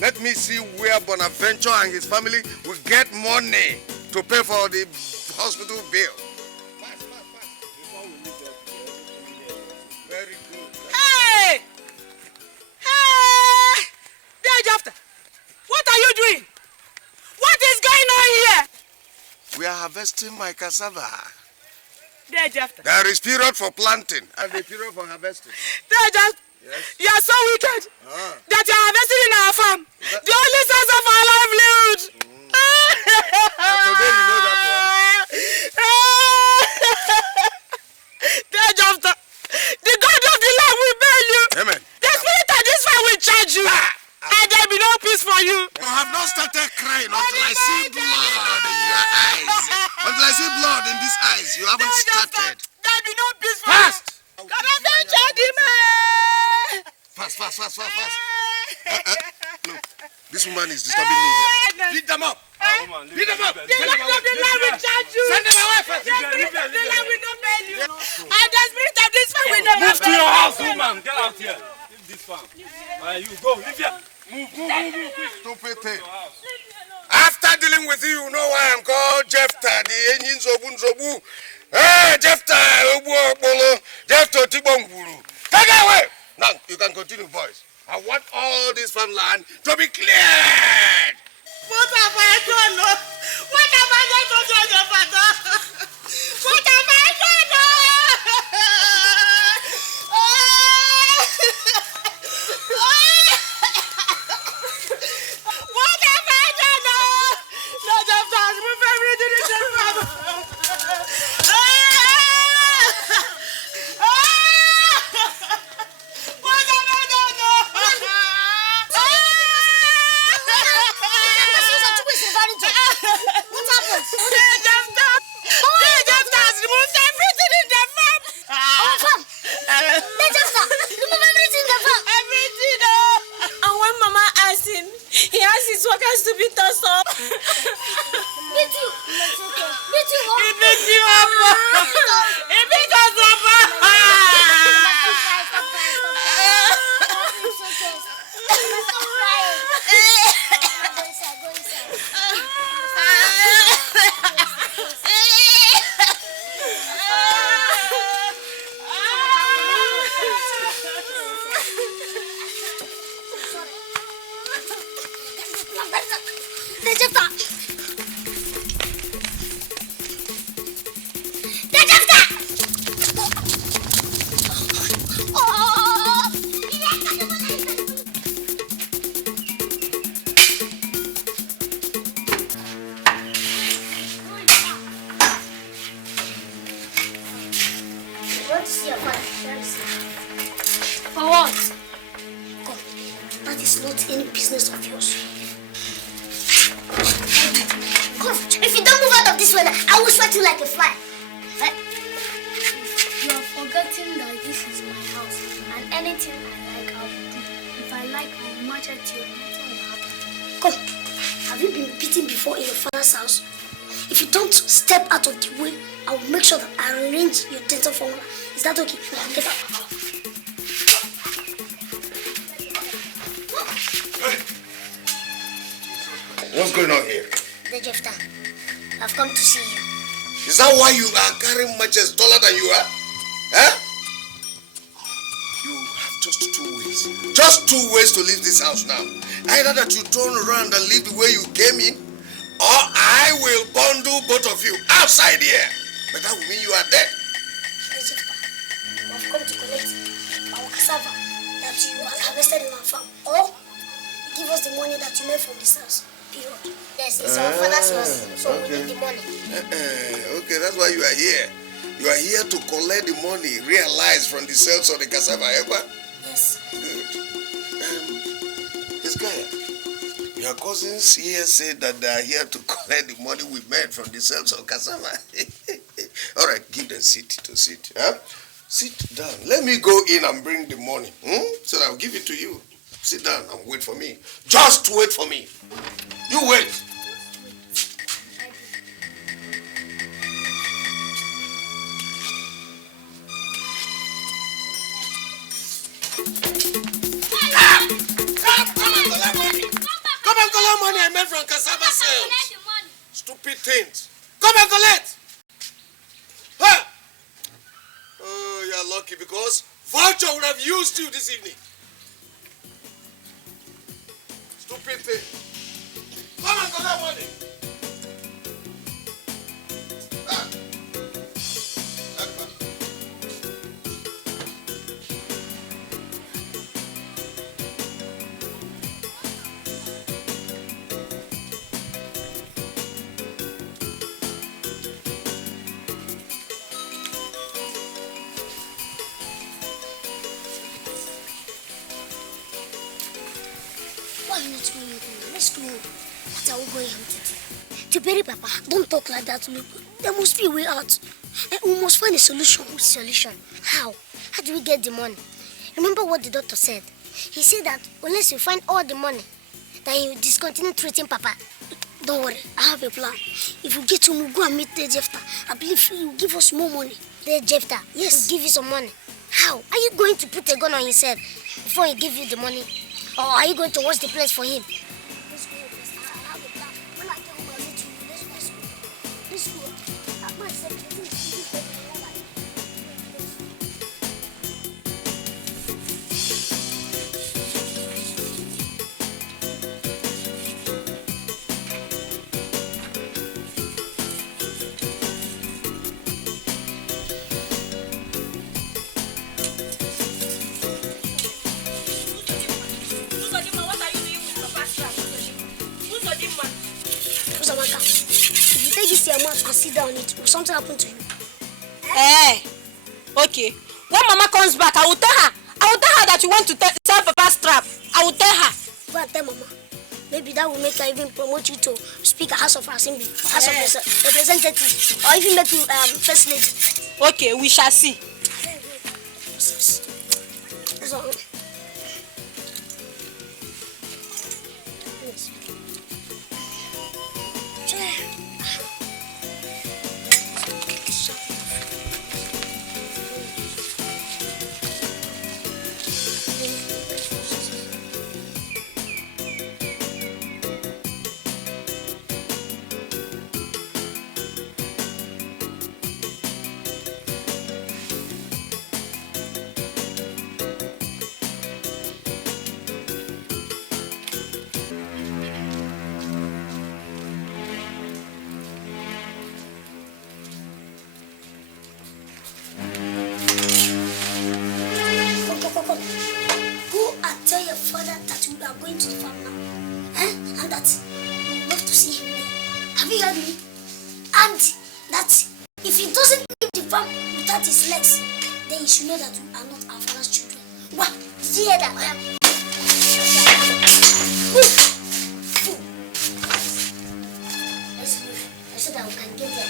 Let me see where Bonaventure and his family will get money to pay for the hospital bill. Fast. Before we leave there, Very good. Hey! After. What are you doing? What is going on here? We are harvesting my cassava. After. There is period for planting and a period for harvesting. Yes. You are so wicked that you are harvesting in our farm. The only source of our livelihood. Today you know that one. After. The God of the land will bail you. Amen. The spirit of this farm will charge you. And there will be no peace for you. You have not started crying until I see blood in your eyes. Until I see blood in these eyes, you haven't started. There will be no peace for Fast! you. Fast. Look, this woman is disturbing me here. Beat them up. Beat them up. The Lord of the land will charge you. Send them away first. The spirit of the land will not bail you. And the spirit of this farm will never Move to your house, woman. Get out here. Leave this farm. You go. Leave here. Move, quick. Stupid thing. After dealing with you, you know why I'm called Jephthah, the engine Zobu. Hey, Jephthah, Jephthah Tibonguru. Take it away. Now, you can continue, boys. I want all this farmland to be cleared. What have I done? What have I done to your father? What have I done? What have I done? No, Jephthah, remove everything in the farm. What have I done? What happened? Jephthah has removed everything in the farm. Our farm? Jephthah, remove everything in the farm. Everything, And when Mama asked him, he asked his workers to beat us up. Me too. He beat you up. He beat us up. Want to see your father? Where is he? For what? Come. That is not any business of yours. Come. If you don't move out of this weather, I will sweat you like a fly. You are forgetting that this is my house, and anything I like, I will do. If I like, I will match it to you. Nothing will happen. Come. Have you been beaten before in your father's house? If you don't step out of the way, I will make sure that I arrange your dental formula. Is that okay? Get out. What's going on here? The Jephthah, I've come to see you. Is that why you are carrying matches taller than you are? Huh? You have just 2 ways. Just 2 ways to leave this house now. Either that you turn around and leave the way you came in, or I will bundle both of you outside here. But that will mean you are dead. The Jephthah, I've come to collect our cassava that you have harvested in our farm. Or give us the money that you made from this house. Period. Yes, it's our father's money, so we need the money. Okay, that's why you are here. You are here to collect the money realized from the sales of the cassava, ever? Yes. Good. Hezekiah, your cousins here said that they are here to collect the money we made from the sales of cassava. All right, give them seat to sit. Huh? Sit down. Let me go in and bring the money. So I'll give it to you. Sit down and wait for me. Just wait for me. You wait. Come and collect money I made from cassava sales. Stupid things. Come and collect. Huh? Oh, you're lucky because vulture would have used you this evening. Stupid thing. Come and collect money. Why are you not going home? Let's go. What are we going home to do? Tiberi Papa, don't talk like that. Look, there must be a way out. And we must find a solution. What solution? How? How do we get the money? Remember what the doctor said? He said that unless we find all the money, then he will discontinue treating Papa. Don't worry, I have a plan. If we get home, we'll go and meet the Jephthah. I believe he will give us more money. The Jephthah? Yes. He'll give you some money. How? Are you going to put a gun on himself before he give you the money? Or are you going to watch the place for him? Let's go, please. I have a plan. When I get home, I'll meet you. Let's go. Let's go. I'm not saying if you take this your mouth and sit down on it, will something happen to you? Hey, okay. When Mama comes back, I will tell her. I will tell her that you want to sell Papa's trap. I will tell her. Go and tell Mama. Maybe that will make her even promote you to speak at House of Assembly, House of Representatives, or even make you First Lady. Okay, we shall see. you heard me? And that if he doesn't leave the farm without his legs, then you should know that we are not our father's children. What? Did you hear that? Move! Let's move. So that we can get there.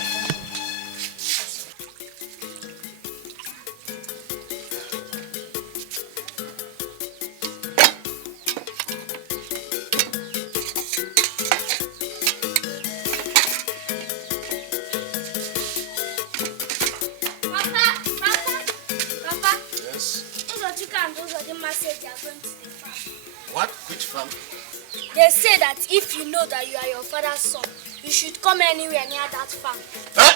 What? Which farm? They say that if you know that you are your father's son, you should come anywhere near that farm. Huh?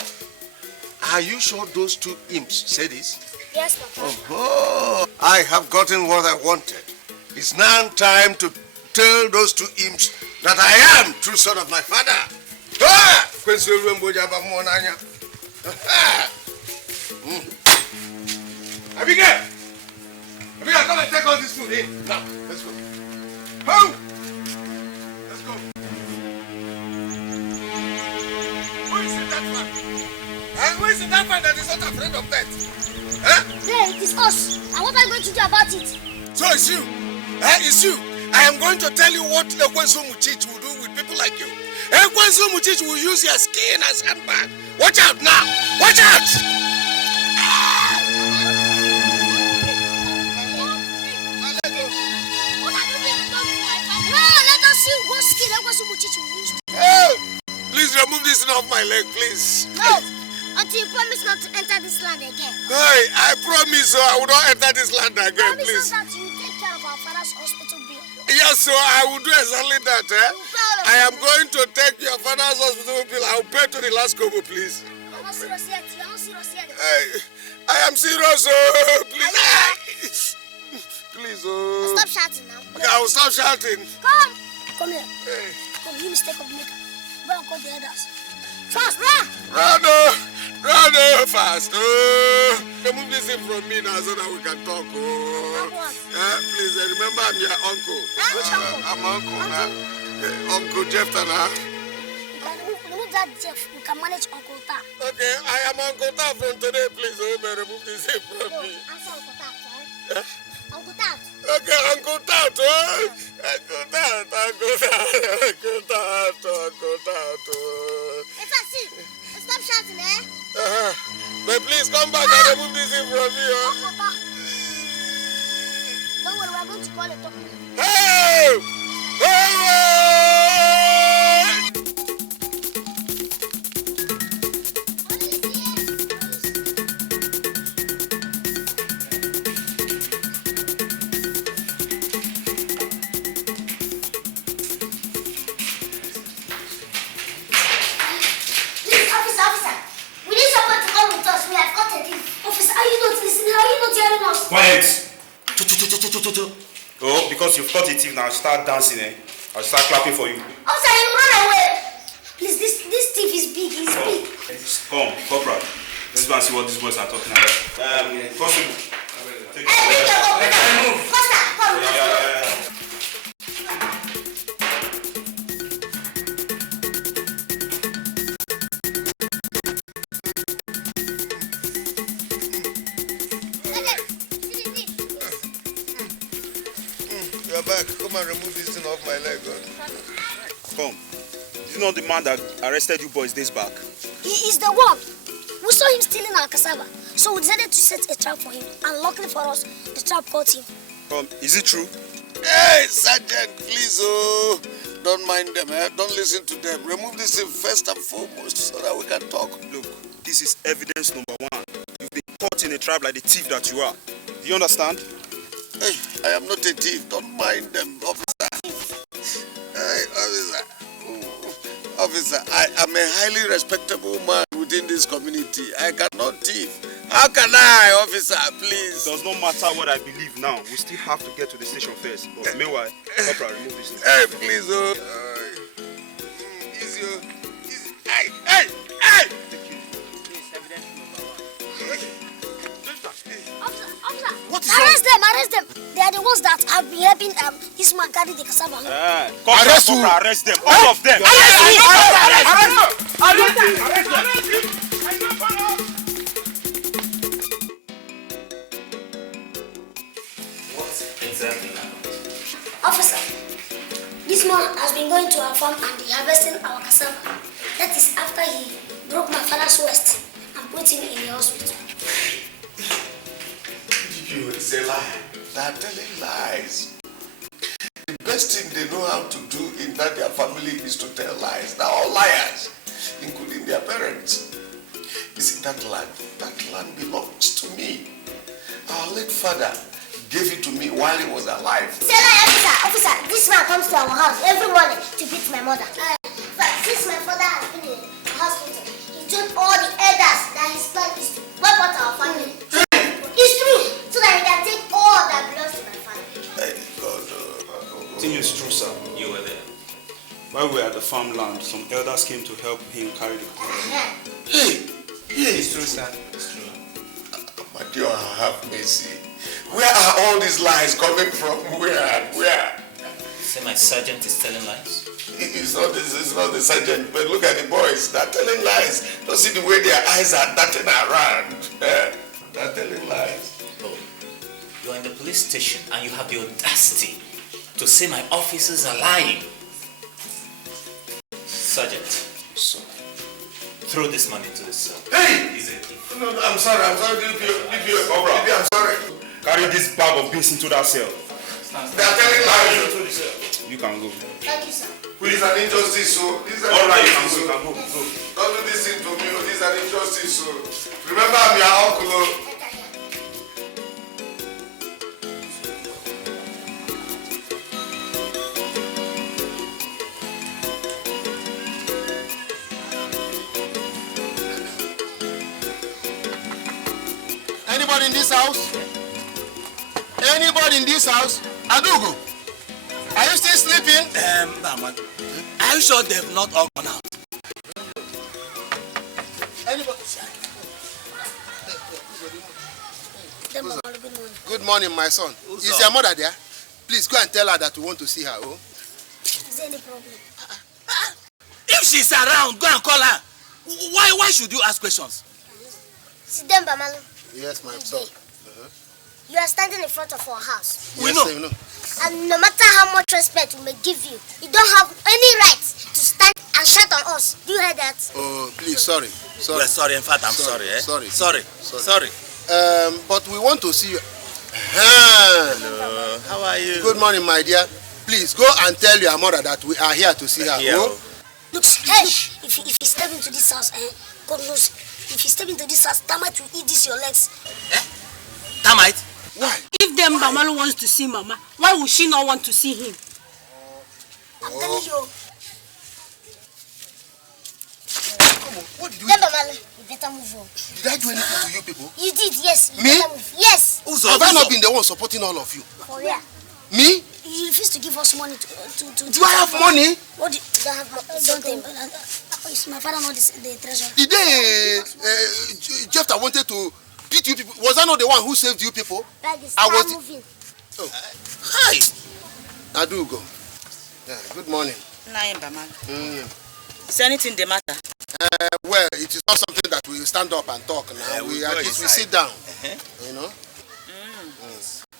Are you sure those two imps say this? Yes, Papa. Oh, I have gotten what I wanted. It's now time to tell those two imps that I am true son of my father. Ah! Abigail! Abigail, come and take all this food in. Now, let's go. Home! Let's go. Who is in that man? Who is in that man that is not afraid of death? Huh? Yeah, it is us. And what are you going to do about it? So it's you. It's you. I am going to tell you what Ekwensu Muchich will do with people like you. Ekwensu Muchich will use your skin as handbag. Watch out now. Watch out. Please remove this thing off my leg, please. No, until you promise not to enter this land again. Hey, I promise I will not enter this land again, Promise please. us that you take care of our father's hospital bill. Yes, so I will do exactly that. I am going to take your father's hospital bill. I will pay to the last kobo, please. You're not serious yet. You're not serious yet. I am serious, oh, please. Please, oh. Stop shouting now. Okay, I will stop shouting. Come. Come here. Hey. Come, you mistake of maker. Go and call the others. Fast, run! Run, fast. Remove this thing from me now so that we can talk. Please, remember I'm your uncle. Which uncle? I'm uncle now. Uncle Jeff now. Remove that Jeff. We can manage Uncle Ta. Okay, I am Uncle Ta from today. Please, remove this thing from me. Answer Uncle Ta, right? Uncle Ta. Okay, Uncle Tat, Uncle Tat. If I see, stop shouting, eh? But please come back and remove this thing from me, Uncle Ta. Don't worry, we're going to call a doctor. Hey! Quiet! Oh, because you've caught a thief now, start dancing, eh? I'll start clapping for you. Officer, you run away! Please, this thief is big, he's big. Come, Corporal. Let's go and see what these boys are talking about. Constable. Hey, bring your gun, move! Faster, come! Yeah. You're back. Come and remove this thing off my leg. Come. You know the man that arrested you boys days back? He is the one. We saw him stealing our cassava, so we decided to set a trap for him. And luckily for us, the trap caught him. Is it true? Hey, Sergeant, please, don't mind them, Don't listen to them. Remove this thing first and foremost so that we can talk. Look, this is evidence number one. You've been caught in a trap like the thief that you are. Do you understand? Hey, I am not a thief. Don't mind them, officer. Hey, officer, I am a highly respectable man within this community. I cannot thief. How can I, officer, please? It does not matter what I believe now. We still have to get to the station first. But meanwhile, Corporal, remove this. Hey, please, easy. Hey! Officer, what is Arrest them, arrest them. They are the ones that have been helping this man carry the cassava. Arrest who? Arrest them, all of them. Arrest them. What exactly happened? Officer, this man has been going to our farm and harvesting our cassava. That is after he broke my father's waist and put him in the hospital. It's a lie. They are telling lies. The best thing they know how to do in that their family is to tell lies. They are all liars, including their parents. You see, that land belongs to me. Our late father gave it to me while he was alive. Say lie, officer, this man comes to our house every morning to beat my mother. But since my father has been in the hospital, he told all the elders that his plan is to wipe out our family. It's true, so that he can take all that belongs to my family. I think it's true, sir. You were there. While we were at the farmland, some elders came to help him carry the car. Hey, It's true, sir. It's true. my dear, have mercy. Where are all these lies coming from? Where? Say my sergeant is telling lies? It's not the sergeant, but look at the boys. They're telling lies. Don't see the way their eyes are darting around. They're telling lies. Oh, you are in the police station and you have the audacity to say my officers are lying. Sergeant, So, throw this man into the cell. hey! He's a thief. No, I'm sorry. I'm sorry. Carry this bag of beans into that cell. They're telling lies. You can go. Thank you, sir. This is an injustice, so. All right, you can go. Go. Don't do this thing to me. This is an injustice, so. Remember, I'm your uncle. Anybody in this house? Anybody in this house? Adugu, are you still sleeping? Mama, are you sure they've not all gone out? Anybody? Good morning. Good morning, my son. Who's Is up? your mother there? Please go and tell her that we want to see her. Oh, Is there any problem? If she's around, go and call her. Why should you ask questions? Sit down, Bamalu. yes, my son. You are standing in front of our house. We Yes, know. sir, you know. And no matter how much respect we may give you, you don't have any right to stand and shout on us. Do you hear that? Oh, please, sorry. We're sorry. In fact, I'm sorry. Sorry. Sorry. But we want to see you. Hello. How are you? Good morning, my dear. Please go and tell your mother that we are here to see her. Yeah. Oh? Look, hey, if you step into this house, God knows, if you step into this house, Termite will eat this your legs. Termite? Why? If them Bamalu wants to see Mama, why would she not want to see him? I'm telling you. Come on, what did you Then Bamalu, you better move on. Did I do anything to you people? You did, yes. You Me? better move. Yes. Have I not been the one supporting all of you? For real. Me? You refuse to give us money to Do I have money? What do you don't have money? Don't think. Is my father not the treasurer? The day Jephthah wanted to beat you people, was I not the one who saved you people? Like this. I was Start moving. Oh, Hi. Adugo. Yeah, good morning. Naim Bamalu. Is anything the matter? Well, it is not something that we stand up and talk now. we We go at least we inside. sit down. You know?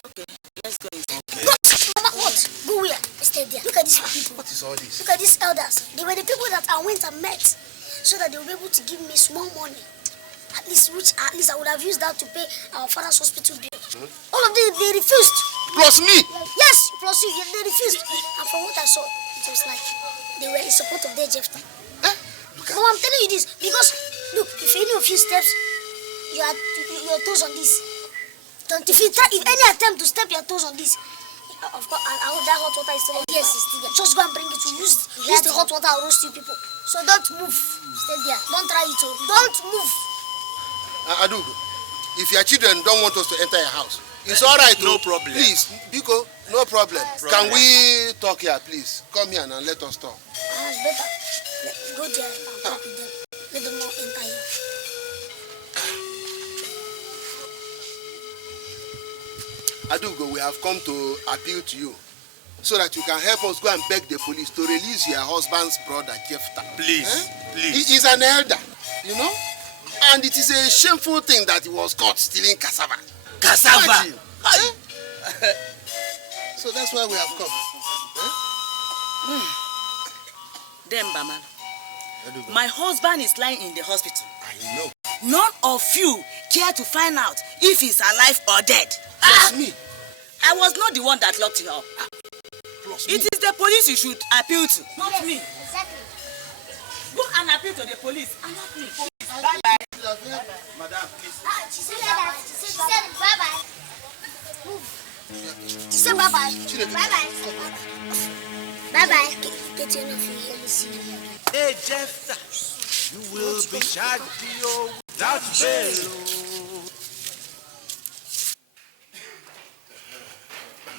Okay, let's go inside. What? Mama, what? Go where? Stay there. Look at these people. What is all this? Look at these elders. They were the people that I went and met so that they will be able to give me small money. At least I would have used that to pay our father's hospital bill. All of them, they refused. Plus me. Yes, plus you, they refused. And from what I saw, it was like they were in support of their Jephthah. No, I'm telling you this because look, if any of you steps your toes on this, if any attempt to step your toes on this, of course, I hope that hot water is still on. Yes, it's still there. Just go and bring it to use the hot water and roast you people. So don't move. Stay there. Don't try it. Don't move. Adugo, if your children don't want us to enter your house, it's all right. No problem. Please, Biko, no problem. Can we talk here, please? Come here and let us talk. It's better. Go there and talk with them. Let them not enter here. Adugo, we have come to appeal to you so that you can help us go and beg the police to release your husband's brother, Jephthah. Please, please. He is an elder, you know? And it is a shameful thing that he was caught stealing cassava. Cassava? So that's why we have come. Demba, man. My husband is lying in the hospital. I know. None of you care to find out if he's alive or dead. Plus me. I was not the one that locked him up. Plus it me. is the police you should appeal to, not Yes, me. Exactly. Go and appeal to the police and not me. Bye-bye. Madam, please. She said that. She said bye-bye. She said bye-bye. Bye-bye. Bye-bye. Get your enough. Let me see you. Hey, Jephthah, you will be charged without bail.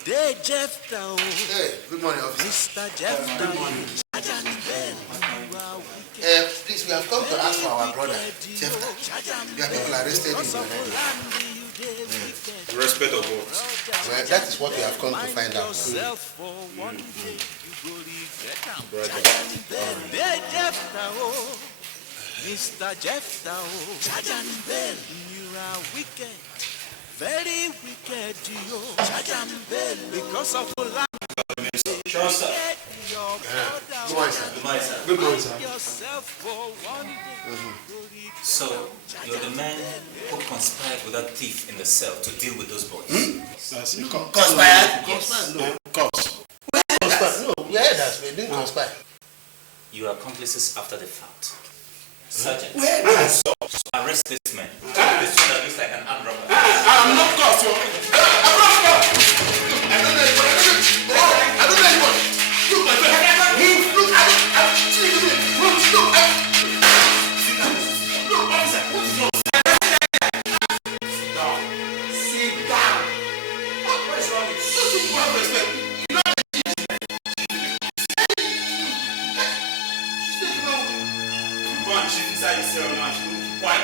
Hey, Jephthah. Hey, good morning, officer. Mr. Jephthah. Good morning. Please, we have come to ask for our brother, Jephthah. We have people arrested in the Respect of what? Well, that is what we have come to find out. Hey, Jephthah, Mr. Jephthah, you are wicked, very wicked, because of the land. Sure, sir. Good morning, sir. Good morning, sir. Good morning, sir. So, you're the man who conspired with that thief in the cell to deal with those boys? Conspired? Yes. No, conspired. No, we heard that. We didn't conspire. You are accomplices after the fact. Sergeant, So arrest this man. This one that looks like an armed robber. I'm not caught. I'm not caught. I don't know anybody. I don't know anybody. Look, my friend. Look, I don't. Look, officer. What is wrong? Sit down. What is wrong with you? Don't you have respect? You know the thing. She's taking over. Go and chief inside the cell now. Why?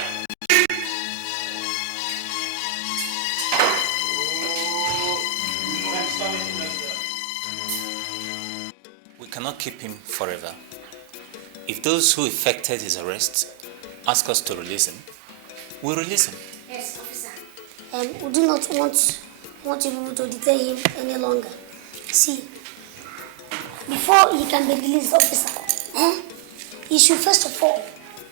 We cannot keep him forever. If those who effected his arrest ask us to release him, we'll release him. Yes, officer. We do not want you to detain him any longer. See, before he can be released, officer, he should first of all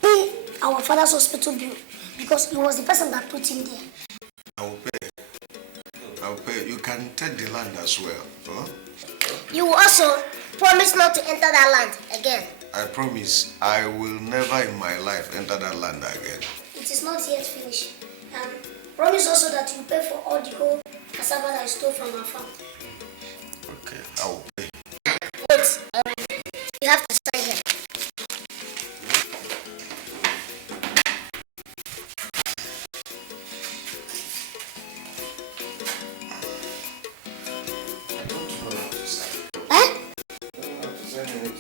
pay our father's hospital bill because he was the person that put him there. I will pay. I will pay. You can take the land as well. Huh? You will also promise not to enter that land again. I promise I will never in my life enter that land again. It is not yet finished. Promise also that you pay for all the whole cassava that I stole from our farm. Okay, I will pay. Wait, you have to sign here.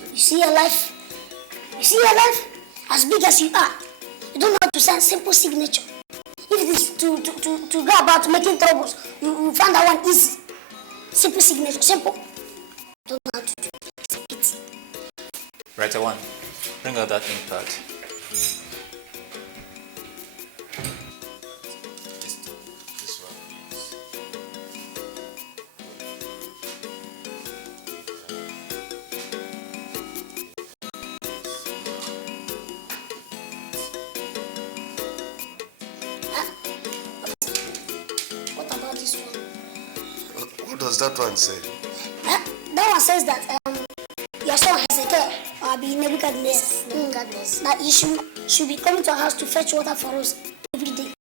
You see your life as big as you are. You don't know how to sign simple signature. If it is to go about making troubles, you find that one easy. Simple signature, simple. Don't know how to do it. It's a pity. Writer 1, bring out that ink pad. This one, please. What about this one? What does that one say? That one says that your son Hezekiah or be Nebuchadnezzar. That he should be coming to our house to fetch water for us every day.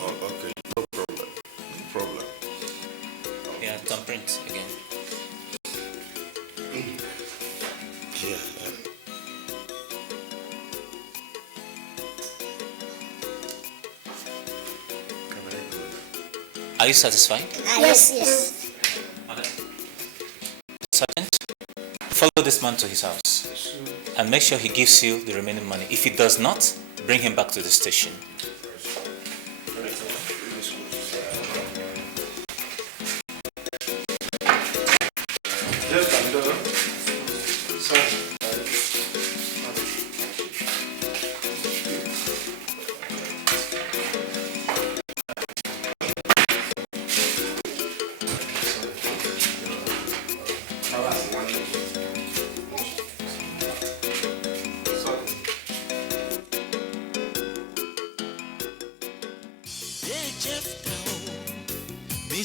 Oh, okay. No problem. No problem. Yeah, thumbprint again. Yeah. Are you satisfied? Yes. Madam. Sergeant, follow this man to his house and make sure he gives you the remaining money. If he does not, bring him back to the station.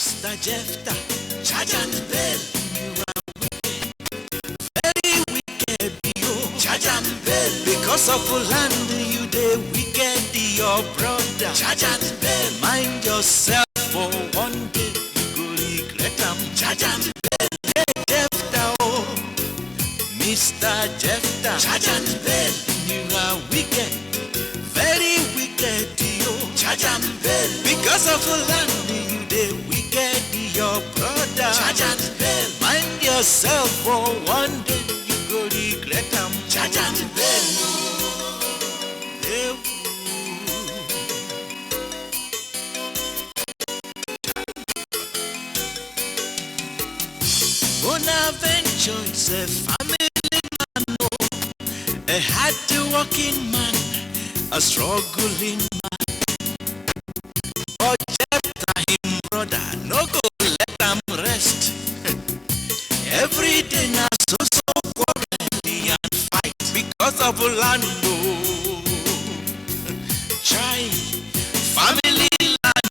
Mr. Jephthah, charge and bail. You are wicked, very wicked, yo. Charge and bail. Because of land you dey wicked, your brother. Charge and bail. Mind yourself for one day, you go regret am. Charge and bail. Hey, Jephthah, oh, Mr. Jephthah, charge and bail. You are wicked, very wicked, yo. Charge and bail. Because of land you dey wicked, your brother. Charge and bail. Mind yourself for one day, you go regret am. Charge and bail. Hey. Bonaventure is a family man, oh, a hard-working man, a struggling man. But Jephthah, him brother, no go let him rest. Every day now so quarrel and fight because of land, oh. Try family land.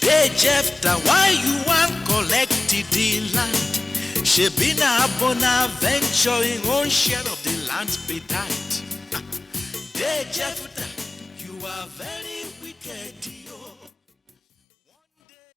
Hey Jephthah, why you want collect the land? Shebi na Bonaventure in own share of the land be that. Hey Jephthah, you are very